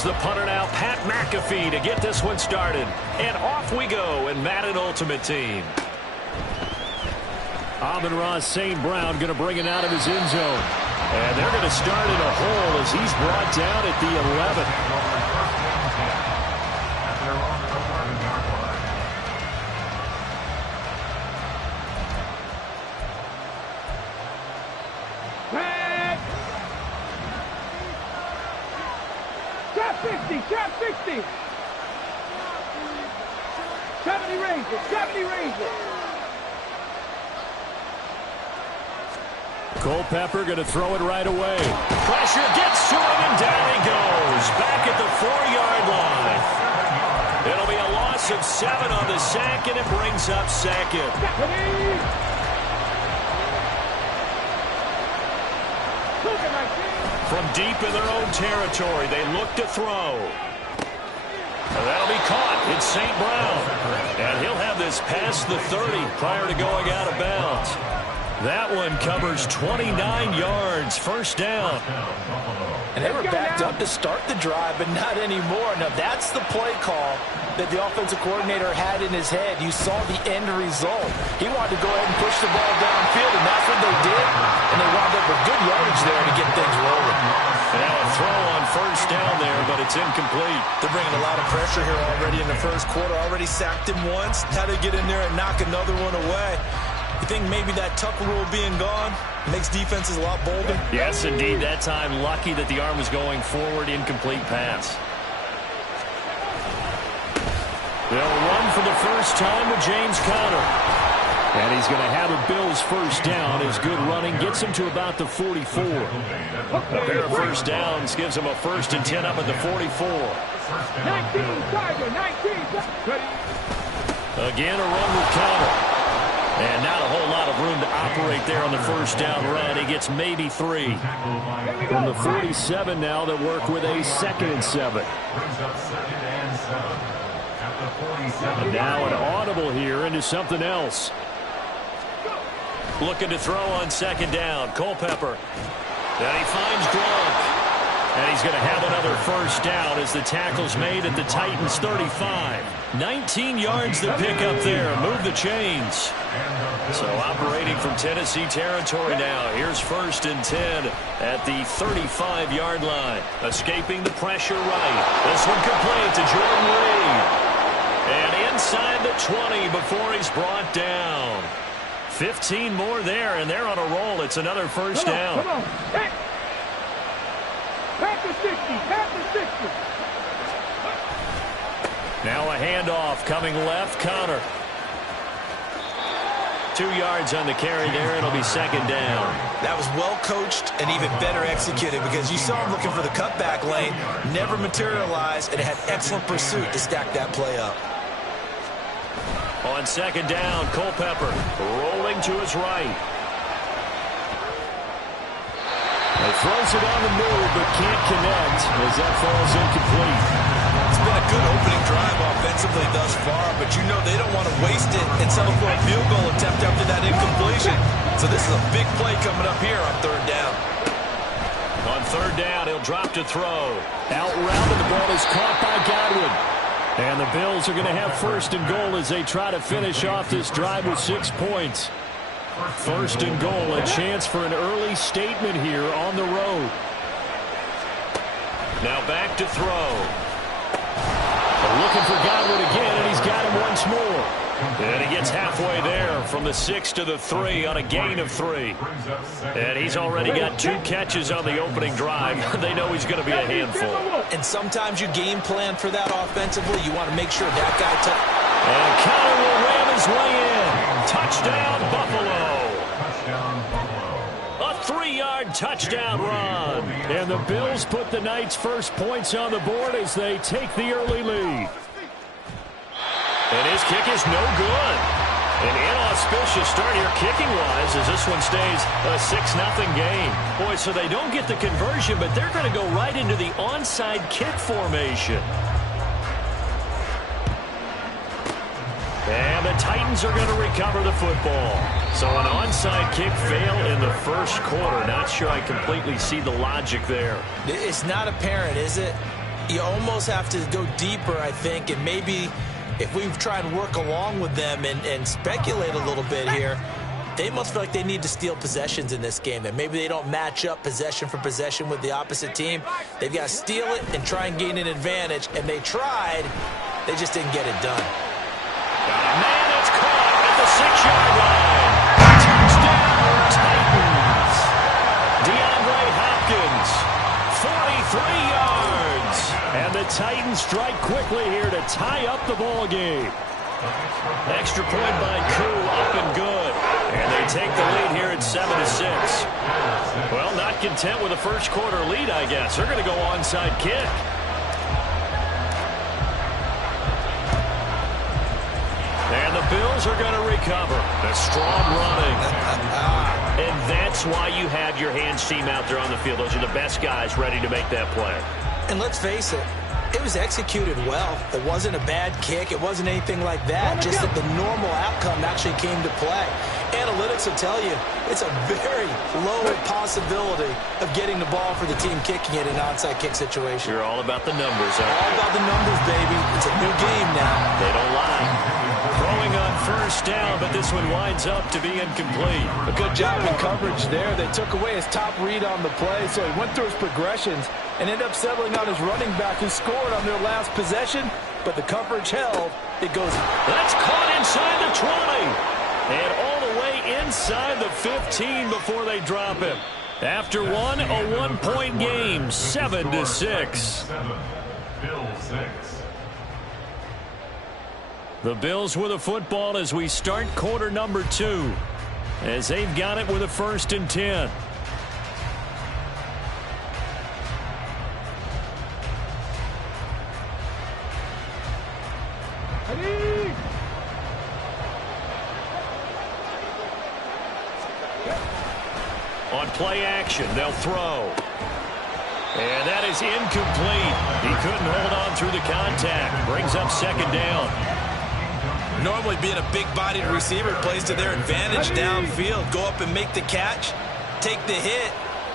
the punter now, Pat McAfee, to get this one started. And off we go in Madden Ultimate Team. Amon-Ra St. Brown going to bring it out of his end zone. And they're going to start in a hole as he's brought down at the 11. Trap 60, trap 60. 70 Rangers, 70 Rangers. Culpepper going to throw it right away. Pressure gets to him, and down he goes. Back at the 4-yard line. It'll be a loss of 7 on the sack, and it brings up second. From deep in their own territory, they look to throw. And that'll be caught. It's St. Brown. And he'll have this past the 30 prior to going out of bounds. That one covers 29 yards, first down. And they were backed up to start the drive, but not anymore. Now, that's the play call that the offensive coordinator had in his head. You saw the end result. He wanted to go ahead and push the ball downfield, and that's what they did. And they wound up with good yardage there to get things rolling. Now a throw on first down there, but it's incomplete. They're bringing a lot of pressure here already in the first quarter. Already sacked him once. Now they get in there and knock another one away. You think maybe that Tucker rule being gone makes defenses a lot bolder? Yes, indeed. That time, lucky that the arm was going forward. Incomplete pass. They'll run for the first time with James Conner. And he's going to have a Bills first down. His good running gets him to about the 44. A pair of first downs gives him a 1st and 10 up at the 44. 19, Tiger, 19. Again, a run with Conner. And not a whole lot of room to operate there on the first down run. He gets maybe 3. From the 47 now, that work with a 2nd and 7. And now an audible here into something else. Looking to throw on 2nd down. Culpepper. And he finds Gronk. And he's going to have another first down as the tackle's made at the Titans' 35. 19 yards to pick up there. Move the chains. So operating from Tennessee territory now. Here's 1st and 10 at the 35-yard line. Escaping the pressure right. This one complete to Jordan Reed. And inside the 20 before he's brought down. 15 more there, and they're on a roll. It's another first down. Come on. Hey. Back to 60, back to 60. Now a handoff coming left, Conner. 2 yards on the carry there. It'll be 2nd down. That was well coached and even better executed because you saw him looking for the cutback lane, never materialized, and had excellent pursuit to stack that play up. On 2nd down, Culpepper rolling to his right. He throws it on the move, but can't connect as that falls incomplete. It's been a good opening drive offensively thus far, but you know they don't want to waste it and settle for a field goal attempt after that incompletion. So this is a big play coming up here on 3rd down. On 3rd down, he'll drop to throw. Out rounded, the ball is caught by Godwin. And the Bills are going to have 1st and goal as they try to finish off this drive with 6 points. 1st and goal, a chance for an early statement here on the road. Now back to throw. Looking for Godwin again, and he's got him once more. And he gets halfway there from the 6 to the 3 on a gain of 3. And he's already got 2 catches on the opening drive. They know he's going to be a handful. And sometimes you game plan for that offensively. You want to make sure that guy And Conner will ram his way in. Touchdown, Buffalo. A 3-yard touchdown run. And the Bills put the Knights' first points on the board as they take the early lead. And his kick is no good. An inauspicious start here kicking-wise as this one stays a 6-0 game. Boy, so they don't get the conversion, but they're going to go right into the onside kick formation. And the Titans are going to recover the football. So an onside kick fail in the first quarter. Not sure I completely see the logic there. It's not apparent, is it? You almost have to go deeper, I think, and maybe if we try and work along with them and speculate a little bit here, they must feel like they need to steal possessions in this game, and maybe they don't match up possession for possession with the opposite team. They've got to steal it and try and gain an advantage, and they tried. They just didn't get it done. Man, it's caught at the 6-yard line. Touchdown, Titans. DeAndre Hopkins, 43 yards. And the Titans strike quickly here to tie up the ball game. Extra point by Koo, up and good. And they take the lead here at 7-6. Well, not content with a first quarter lead, I guess. They're going to go onside kick. And the Bills are going to recover. The strong running. And that's why you have your hands team out there on the field. Those are the best guys ready to make that play. And let's face it, it was executed well. It wasn't a bad kick. It wasn't anything like that. Just that the normal outcome actually came to play. Analytics will tell you it's a very low possibility of getting the ball for the team kicking it in an onside kick situation. You're all about the numbers, aren't you? All about the numbers, baby. It's a new game now. They don't lie. Throwing on first down, but this one winds up to be incomplete. A good job in coverage there. They took away his top read on the play, so he went through his progressions and ended up settling on his running back who scored on their last possession, but the coverage held. It goes. That's caught inside the 20. And all the way inside the 15 before they drop him. After one, a 1-point game, 7-6. Bill 6. The Bills with a football as we start quarter number 2. As they've got it with a 1st and 10. On play action, they'll throw. And that is incomplete. He couldn't hold on through the contact. Brings up 2nd down. Normally being a big-bodied receiver plays to their advantage downfield. Go up and make the catch, take the hit,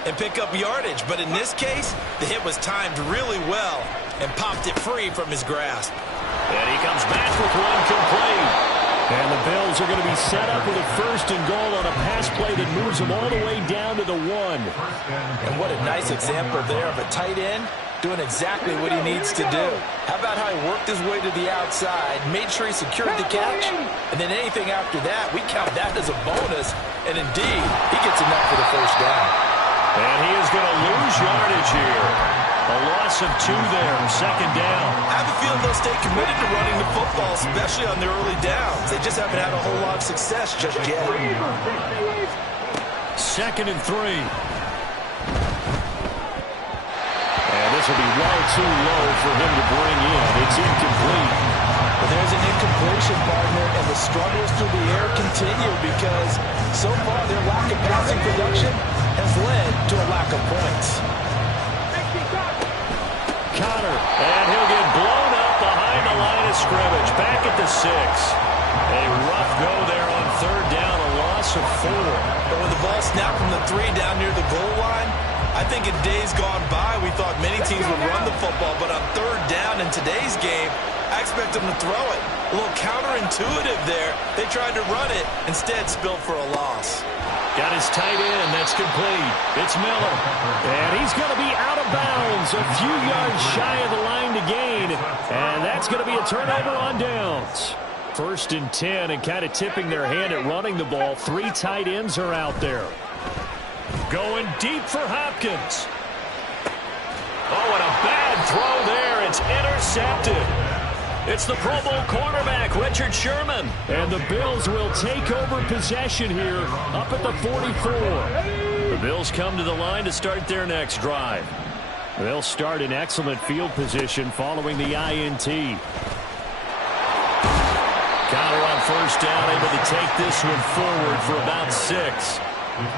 and pick up yardage. But in this case, the hit was timed really well and popped it free from his grasp. And he comes back with one complete. And the Bills are going to be set up with a 1st and goal on a pass play that moves them all the way down to the 1. And what a nice example there of a tight end doing exactly what he needs to do. How about how he worked his way to the outside, made sure he secured the catch, and then anything after that, we count that as a bonus. And indeed, he gets enough for the 1st down. And he is going to lose yardage here. A loss of 2 there, 2nd down. I have a feeling they'll stay committed to running the football, especially on their early downs. They just haven't had a whole lot of success just yet. 2nd and 3. And this will be well too low for him to bring in. It's incomplete. But there's an incompletion, partner, and the struggles through the air continue because so far their lack of passing production has led to a lack of points. Connor, and he'll get blown up behind the line of scrimmage. Back at the 6. A rough go there on 3rd down, a loss of 4. But when the ball snapped from the 3 down near the goal line, I think in days gone by, we thought many teams would run the football, but on 3rd down in today's game, I expect them to throw it. A little counterintuitive there. They tried to run it, instead spilled for a loss. Got his tight end. That's complete. It's Miller. And he's going to be out of bounds. A few yards shy of the line to gain. And that's going to be a turnover on downs. 1st and 10, and kind of tipping their hand at running the ball. 3 tight ends are out there. Going deep for Hopkins. Oh, and a bad throw there. It's intercepted. It's the Pro Bowl cornerback, Richard Sherman. And the Bills will take over possession here up at the 44. The Bills come to the line to start their next drive. They'll start in excellent field position following the INT. Connor on 1st down, able to take this one forward for about 6.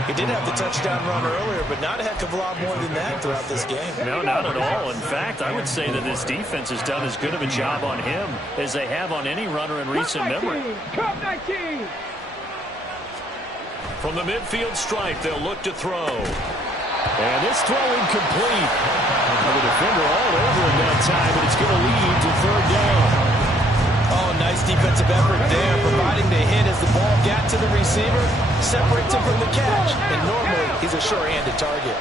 He did have the touchdown run earlier, but not a heck of a lot more than that throughout this game. No, not at all. In fact, I would say that this defense has done as good of a job on him as they have on any runner in recent memory. From the midfield stripe, they'll look to throw. And this throw incomplete. The defender all over him that time, and it's going to lead to third down. Oh, nice defensive effort there, providing the hit as the ball got to the receiver, separates him from the catch, and normally he's a sure-handed target.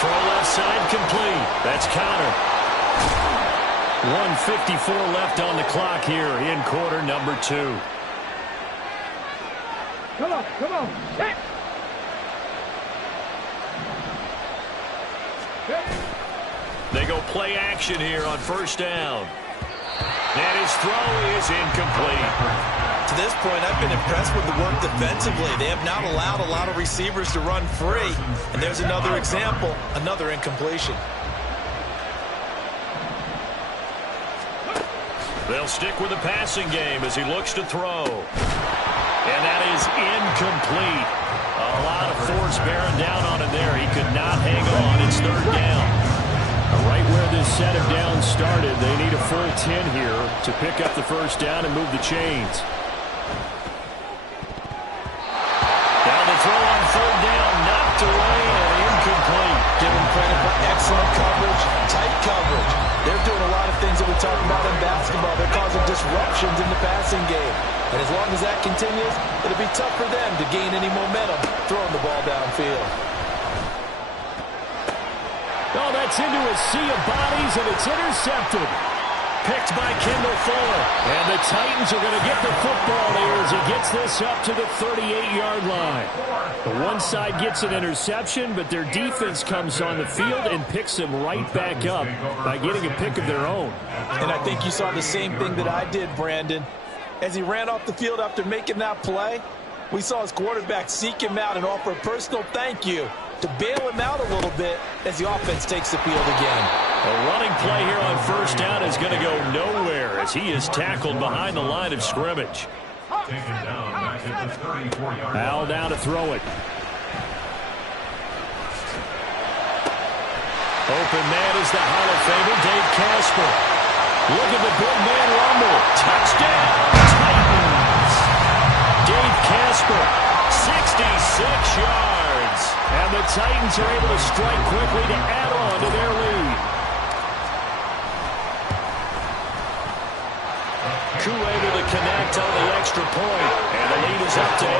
Throw left side complete. That's Connor. 1:54 left on the clock here in quarter number 2. Come on, come on. Hit. They go play action here on first down. And his throw is incomplete. To this point, I've been impressed with the work defensively. They have not allowed a lot of receivers to run free. And there's another example, another incompletion. They'll stick with the passing game as he looks to throw. And that is incomplete. A lot of force bearing down on him there. He could not hang on. It's third down. Right where this set of downs started, they need a full 10 here to pick up the first down and move the chains. Now the throw on third down, knocked away and incomplete. Give him credit for excellent coverage, tight coverage. They're doing a lot of things that we talk about in basketball. They're causing disruptions in the passing game. And as long as that continues, it'll be tough for them to gain any momentum throwing the ball downfield. Oh, that's into a sea of bodies, and it's intercepted. Picked by Kendall Fuller. And the Titans are going to get the football here as he gets this up to the 38-yard line. The one side gets an interception, but their defense comes on the field and picks them right back up by getting a pick of their own. And I think you saw the same thing that I did, Brandon. As he ran off the field after making that play, we saw his quarterback seek him out and offer a personal thank you to bail him out a little bit as the offense takes the field again. A running play here on first down is going to go nowhere as he is tackled behind the line of scrimmage. Taken down back at the 34-yard line. Al down to throw it. Open man is the Hall of Famer, Dave Casper. Look at the big man rumble. Touchdown, Titans. Dave Casper, 66 yards. And the Titans are able to strike quickly to add on to their lead. Koo able to connect on the extra point, and the lead is up to 8.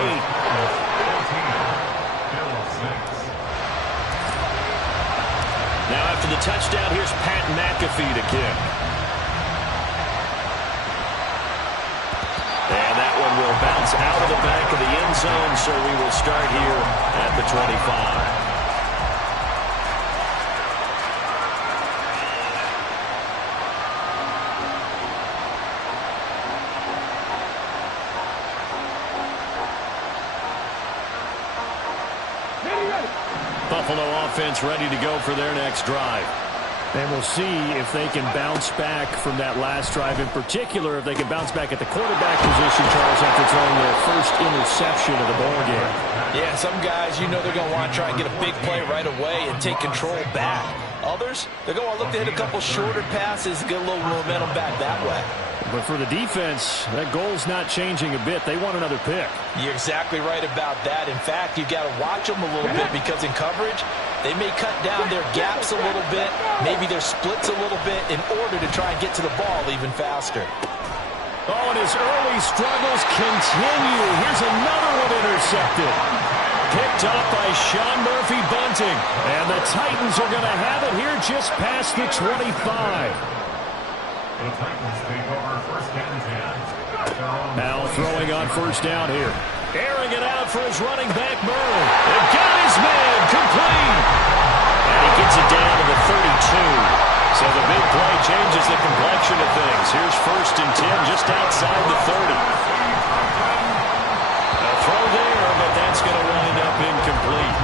Now after the touchdown, here's Pat McAfee to kick. And that one will bounce out of the back of the end zone, so we will start here at the 25. Buffalo offense ready to go for their next drive. And we'll see if they can bounce back from that last drive. In particular, if they can bounce back at the quarterback position, Charles, after throwing their first interception of the ballgame. Yeah, some guys, you know they're going to want to try and get a big play right away and take control back. Others, they're going to look to hit a couple shorter passes and get a little momentum back that way. But for the defense, that goal's not changing a bit. They want another pick. You're exactly right about that. In fact, you've got to watch them a little bit because in coverage, they may cut down their gaps a little bit, maybe their splits a little bit in order to try and get to the ball even faster. Oh, and his early struggles continue. Here's another one intercepted. Picked up by Sean Murphy Bunting. And the Titans are going to have it here just past the 25. The Titans take over first and 10. Now throwing on first down here. Airing it out for his running back, Murray. They've got his man complete. And he gets it down to the 32. So the big play changes the complexion of things. Here's first and 10 just outside the 30. A throw there, but that's going to wind up incomplete.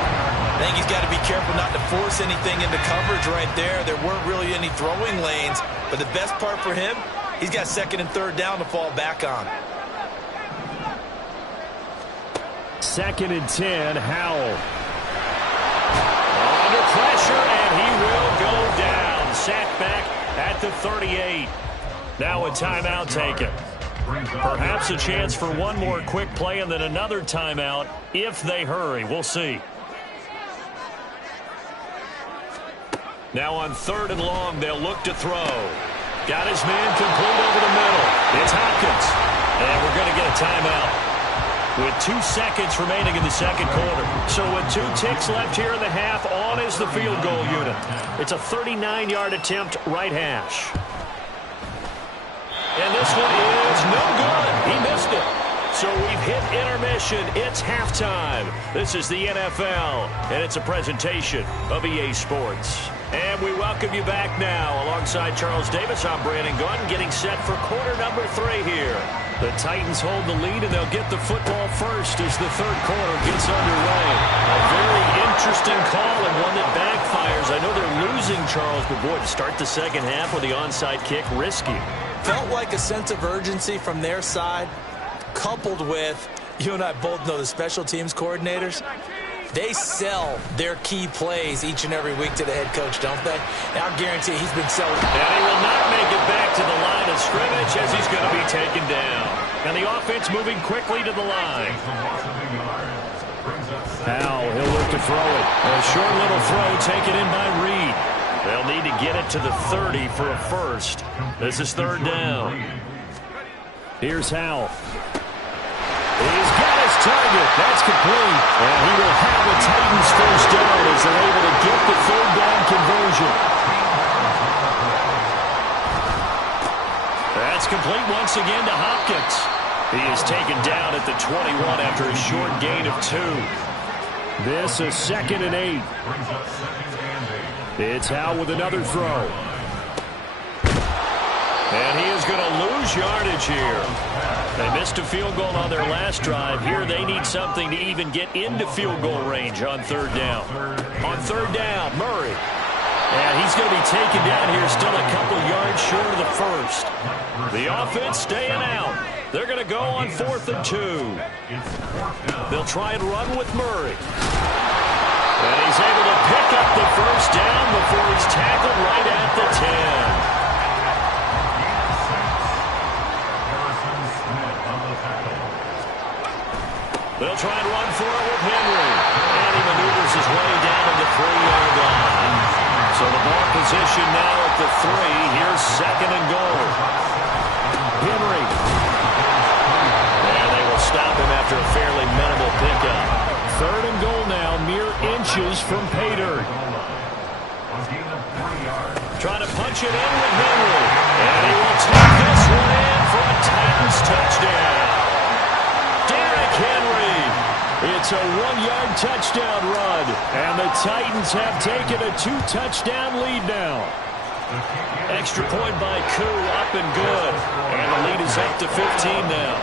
I think he's got to be careful not to force anything into coverage right there. There weren't really any throwing lanes. But the best part for him, he's got second and third down to fall back on. Second and 10, Howell. Under pressure, and he will go down. Sacked back at the 38. Now a timeout taken. Perhaps a chance for one more quick play and then another timeout if they hurry. We'll see. Now on 3rd and long, they'll look to throw. Got his man complete over the middle. It's Hopkins. And we're going to get a timeout with 2 seconds remaining in the second quarter. So with 2 ticks left here in the half, on is the field goal unit. It's a 39-yard attempt, right hash. And this one is no good. He missed it. So we've hit intermission. It's halftime. This is the NFL, and it's a presentation of EA Sports. And we welcome you back now. Alongside Charles Davis, I'm Brandon Gunn, getting set for quarter number 3 here. The Titans hold the lead, and they'll get the football first as the third quarter gets underway. A very interesting call and one that backfires. I know they're losing, Charles, but boy, to start the second half with the onside kick, risky. Felt like a sense of urgency from their side, coupled with, you and I both know the special teams coordinators, they sell their key plays each and every week to the head coach, don't they? And I guarantee he's been selling. And he will not make it back to the line of scrimmage as he's going to be taken down. And the offense moving quickly to the line. Now he'll look to throw it. A short little throw taken in by Reed. They'll need to get it to the 30 for a first. This is 3rd down. Here's Howell. He's got his target. That's complete. And he will have the Titans first down as they're able to get the 3rd down conversion. That's complete once again to Hopkins. He is taken down at the 21 after a short gain of 2. This is 2nd and 8. It's Howell with another throw. And he is going to lose yardage here. They missed a field goal on their last drive. Here they need something to even get into field goal range on 3rd down. On 3rd down, Murray. And he's going to be taken down here, still a couple yards short of the first. The offense staying out. They're going to go on 4th and 2. They'll try and run with Murray. And he's able to pick up the first down before he's tackled right at the 10. They'll try and run for it with Henry. And he maneuvers his way down to the 3-yard line. So the ball position now at the 3. Here's 2nd and goal. Henry. And they will stop him after a fairly minimal pickup. 3rd and goal now, mere inches from pay dirt. Trying to punch it in with Henry. And he will take this one in for a Titans touchdown. Derrick Henry. It's a 1-yard touchdown run. And the Titans have taken a 2-touchdown lead now. Extra point by Koo, up and good. And the lead is up to 15 now.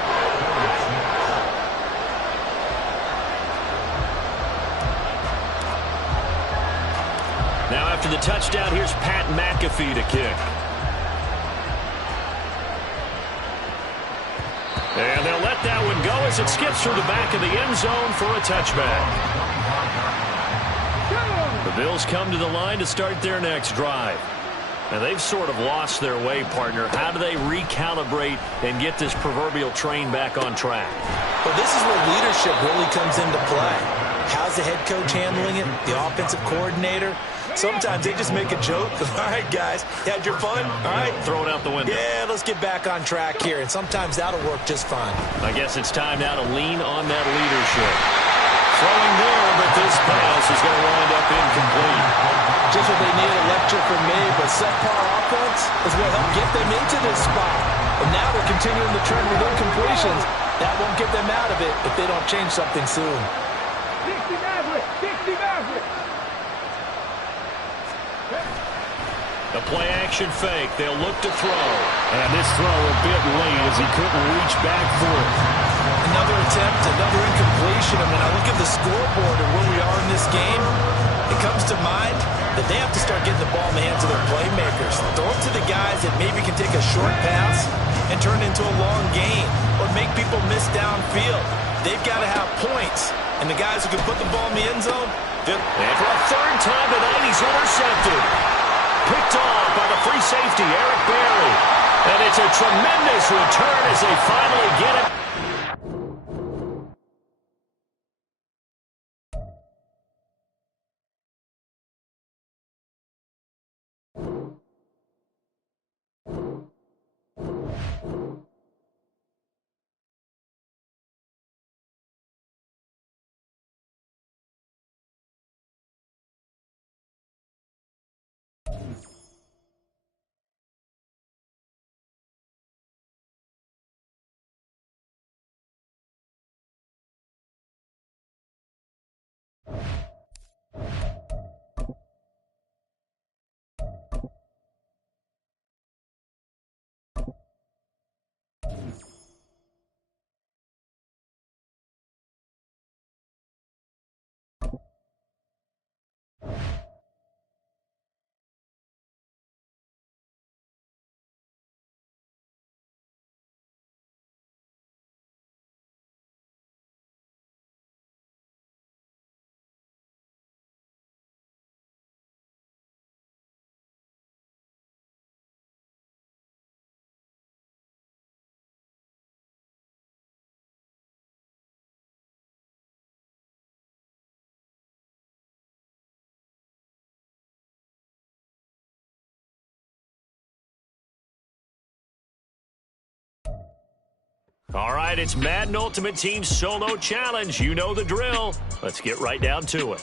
Now after the touchdown, here's Pat McAfee to kick. And they'll let that one go as it skips through the back of the end zone for a touchback. The Bills come to the line to start their next drive. And they've sort of lost their way, partner. How do they recalibrate and get this proverbial train back on track? Well, this is where leadership really comes into play. How's the head coach handling it? The offensive coordinator? Sometimes they just make a joke. All right, guys, you had your fun? All right. Throw it out the window. Yeah, let's get back on track here. And sometimes that'll work just fine. I guess it's time now to lean on that leadership. Throwing there, but this pass is going to wind up incomplete. Just what they need, a lecture from me, but subpar offense is what helped get them into this spot. And now they're continuing the trend with incompletions. That won't get them out of it if they don't change something soon. Dixie Maverick! Dixie Maverick! The play-action fake. They'll look to throw. And this throw a bit late as he couldn't reach back for it. Another attempt, another incompletion. And when I look at the scoreboard and where we are in this game, it comes to mind that they have to start getting the ball in the hands of their playmakers. Throw it to the guys that maybe can take a short pass and turn it into a long gain or make people miss downfield. They've got to have points. And the guys who can put the ball in the end zone, and for a 3rd time tonight, he's intercepted. Picked off by the free safety, Eric Berry. And it's a tremendous return as they finally get it. All right, it's Madden Ultimate Team Solo Challenge. You know the drill. Let's get right down to it.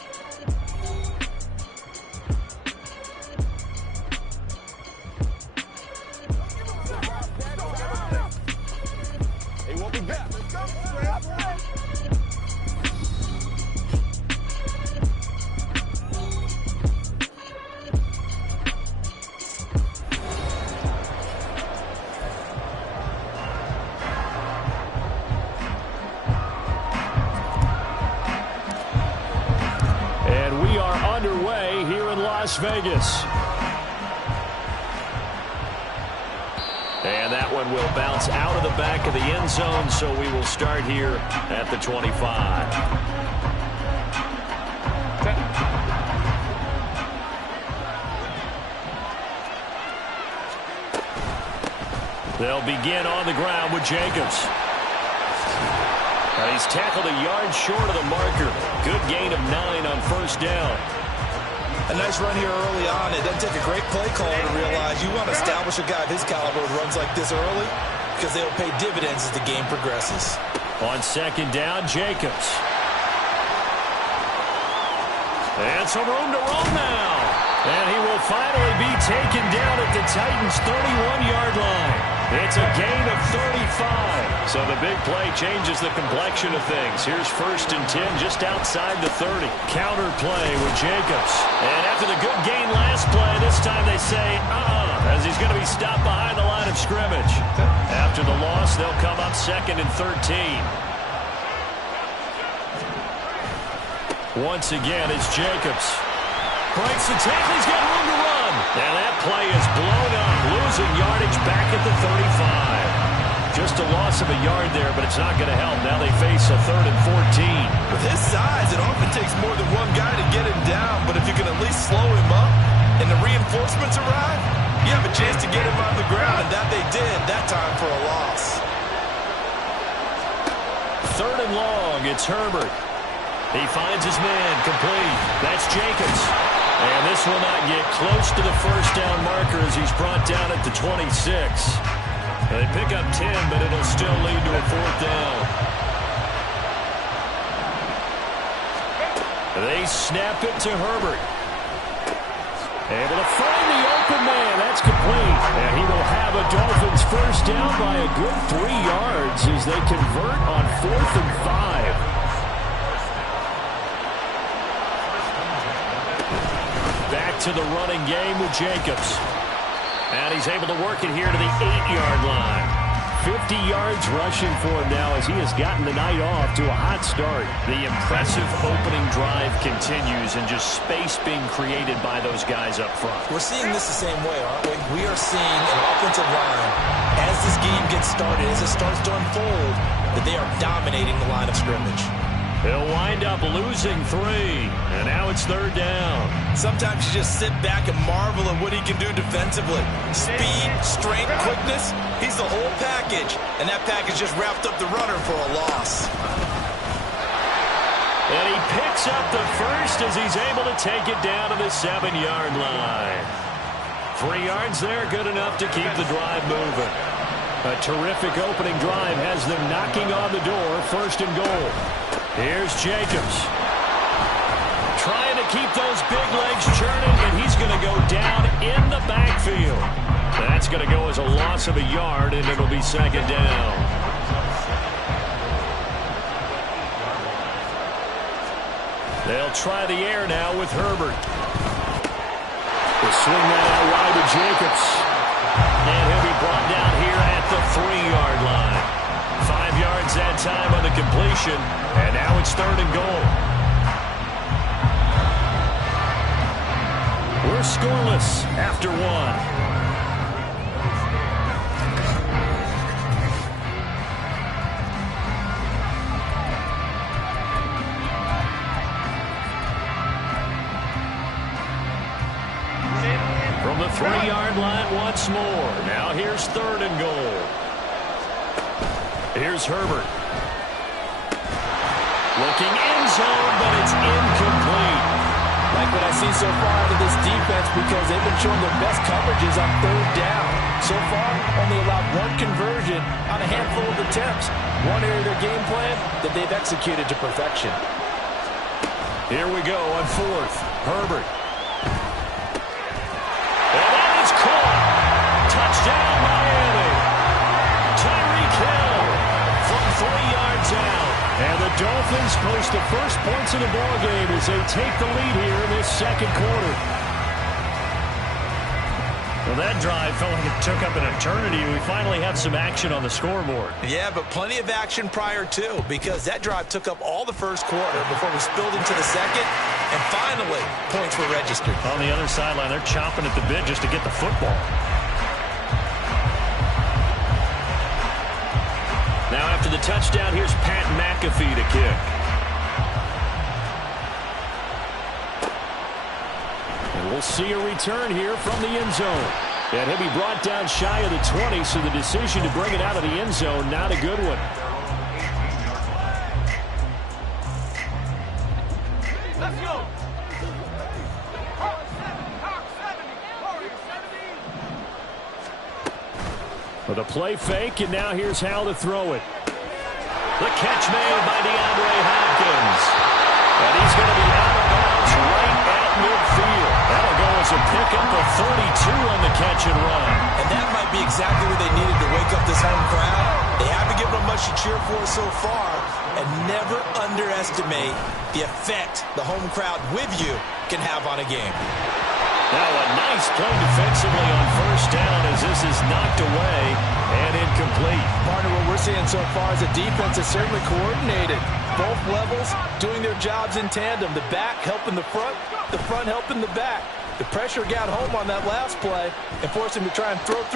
Underway here in Las Vegas. And that one will bounce out of the back of the end zone, so we will start here at the 25. They'll begin on the ground with Jacobs. He's tackled a yard short of the marker. Good gain of 9 on first down. A nice run here early on. It doesn't take a great play caller to realize you want to establish a guy of his caliber who runs like this early because they'll pay dividends as the game progresses. On second down, Jacobs. And some room to roam now. And he will finally be taken down at the Titans' 31-yard line. It's a gain of 35. So the big play changes the complexion of things. Here's 1st and 10 just outside the 30. Counter play with Jacobs. And after the good gain last play, this time they say, as he's going to be stopped behind the line of scrimmage. After the loss, they'll come up 2nd and 13. Once again, it's Jacobs. Breaks the tackle. He's got room to run. And that play is blown up. Losing yardage back at the 35. Just a loss of a yard there, but it's not going to help. Now they face a 3rd and 14. With his size, it often takes more than one guy to get him down. But if you can at least slow him up and the reinforcements arrive, you have a chance to get him on the ground. And that they did that time for a loss. 3rd and long. It's Herbert. He finds his man complete. That's Jacobs. And this will not get close to the first down marker as he's brought down at the 26. They pick up 10, but it'll still lead to a 4th down. They snap it to Herbert. Able to find the open man. That's complete. And he will have a Dolphins first down by a good 3 yards as they convert on 4th and 5. Back to the running game with Jacobs. And he's able to work it here to the 8-yard line. 50 yards rushing for him now as he has gotten the night off to a hot start. The impressive opening drive continues and just space being created by those guys up front. We're seeing this the same way, aren't we? We are seeing an offensive line, as this game gets started, as it starts to unfold, that they are dominating the line of scrimmage. They'll wind up losing 3, and now it's 3rd down. Sometimes you just sit back and marvel at what he can do defensively. Speed, strength, quickness, he's the whole package, and that package just wrapped up the runner for a loss. And he picks up the first as he's able to take it down to the 7-yard line. 3 yards there, good enough to keep the drive moving. A terrific opening drive has them knocking on the door, 1st and goal. Here's Jacobs. Trying to keep those big legs churning, and he's going to go down in the backfield. That's going to go as a loss of a yard, and it'll be 2nd down. They'll try the air now with Herbert. They'll swing that out wide to Jacobs. And he'll be brought down here at the 3-yard line. 5 yards that time on the completion, and now it's 3rd and goal. We're scoreless after 1. From the 3-yard line once more. Now here's 3rd and goal. Here's Herbert. Looking end zone, but it's incomplete. like what I see so far out of this defense because they've been showing their best coverages on third down. So far, only allowed one conversion on a handful of attempts. One area of their game plan that they've executed to perfection. Here we go on fourth. Herbert. And that is caught. Touchdown, Miami. Tyreek Hill from 3 yards out. And the Dolphins post the first points of the ballgame as they take the lead here in this second quarter. Well, that drive felt like it took up an eternity. We finally have some action on the scoreboard. Yeah, but plenty of action prior to, because that drive took up all the first quarter before we spilled into the second, and finally, points were registered. On the other sideline, they're chomping at the bit just to get the football. Now after the touchdown, here's Pat McAfee to kick. And we'll see a return here from the end zone. And he'll be brought down shy of the 20, so the decision to bring it out of the end zone, not a good one. Let's go. With a play fake, and now here's how to throw it. The catch made by DeAndre Hopkins. And he's going to be out of bounds right at midfield. That'll go as a pickup of 32 on the catch and run. And that might be exactly what they needed to wake up this home crowd. They haven't given them much to cheer for so far. And never underestimate the effect the home crowd with you can have on a game. Now a nice play defensively on first down as this is knocked away and incomplete. Partner, what we're seeing so far is the defense is certainly coordinated. Both levels doing their jobs in tandem. The back helping the front helping the back. The pressure got home on that last play and forced him to try and throw through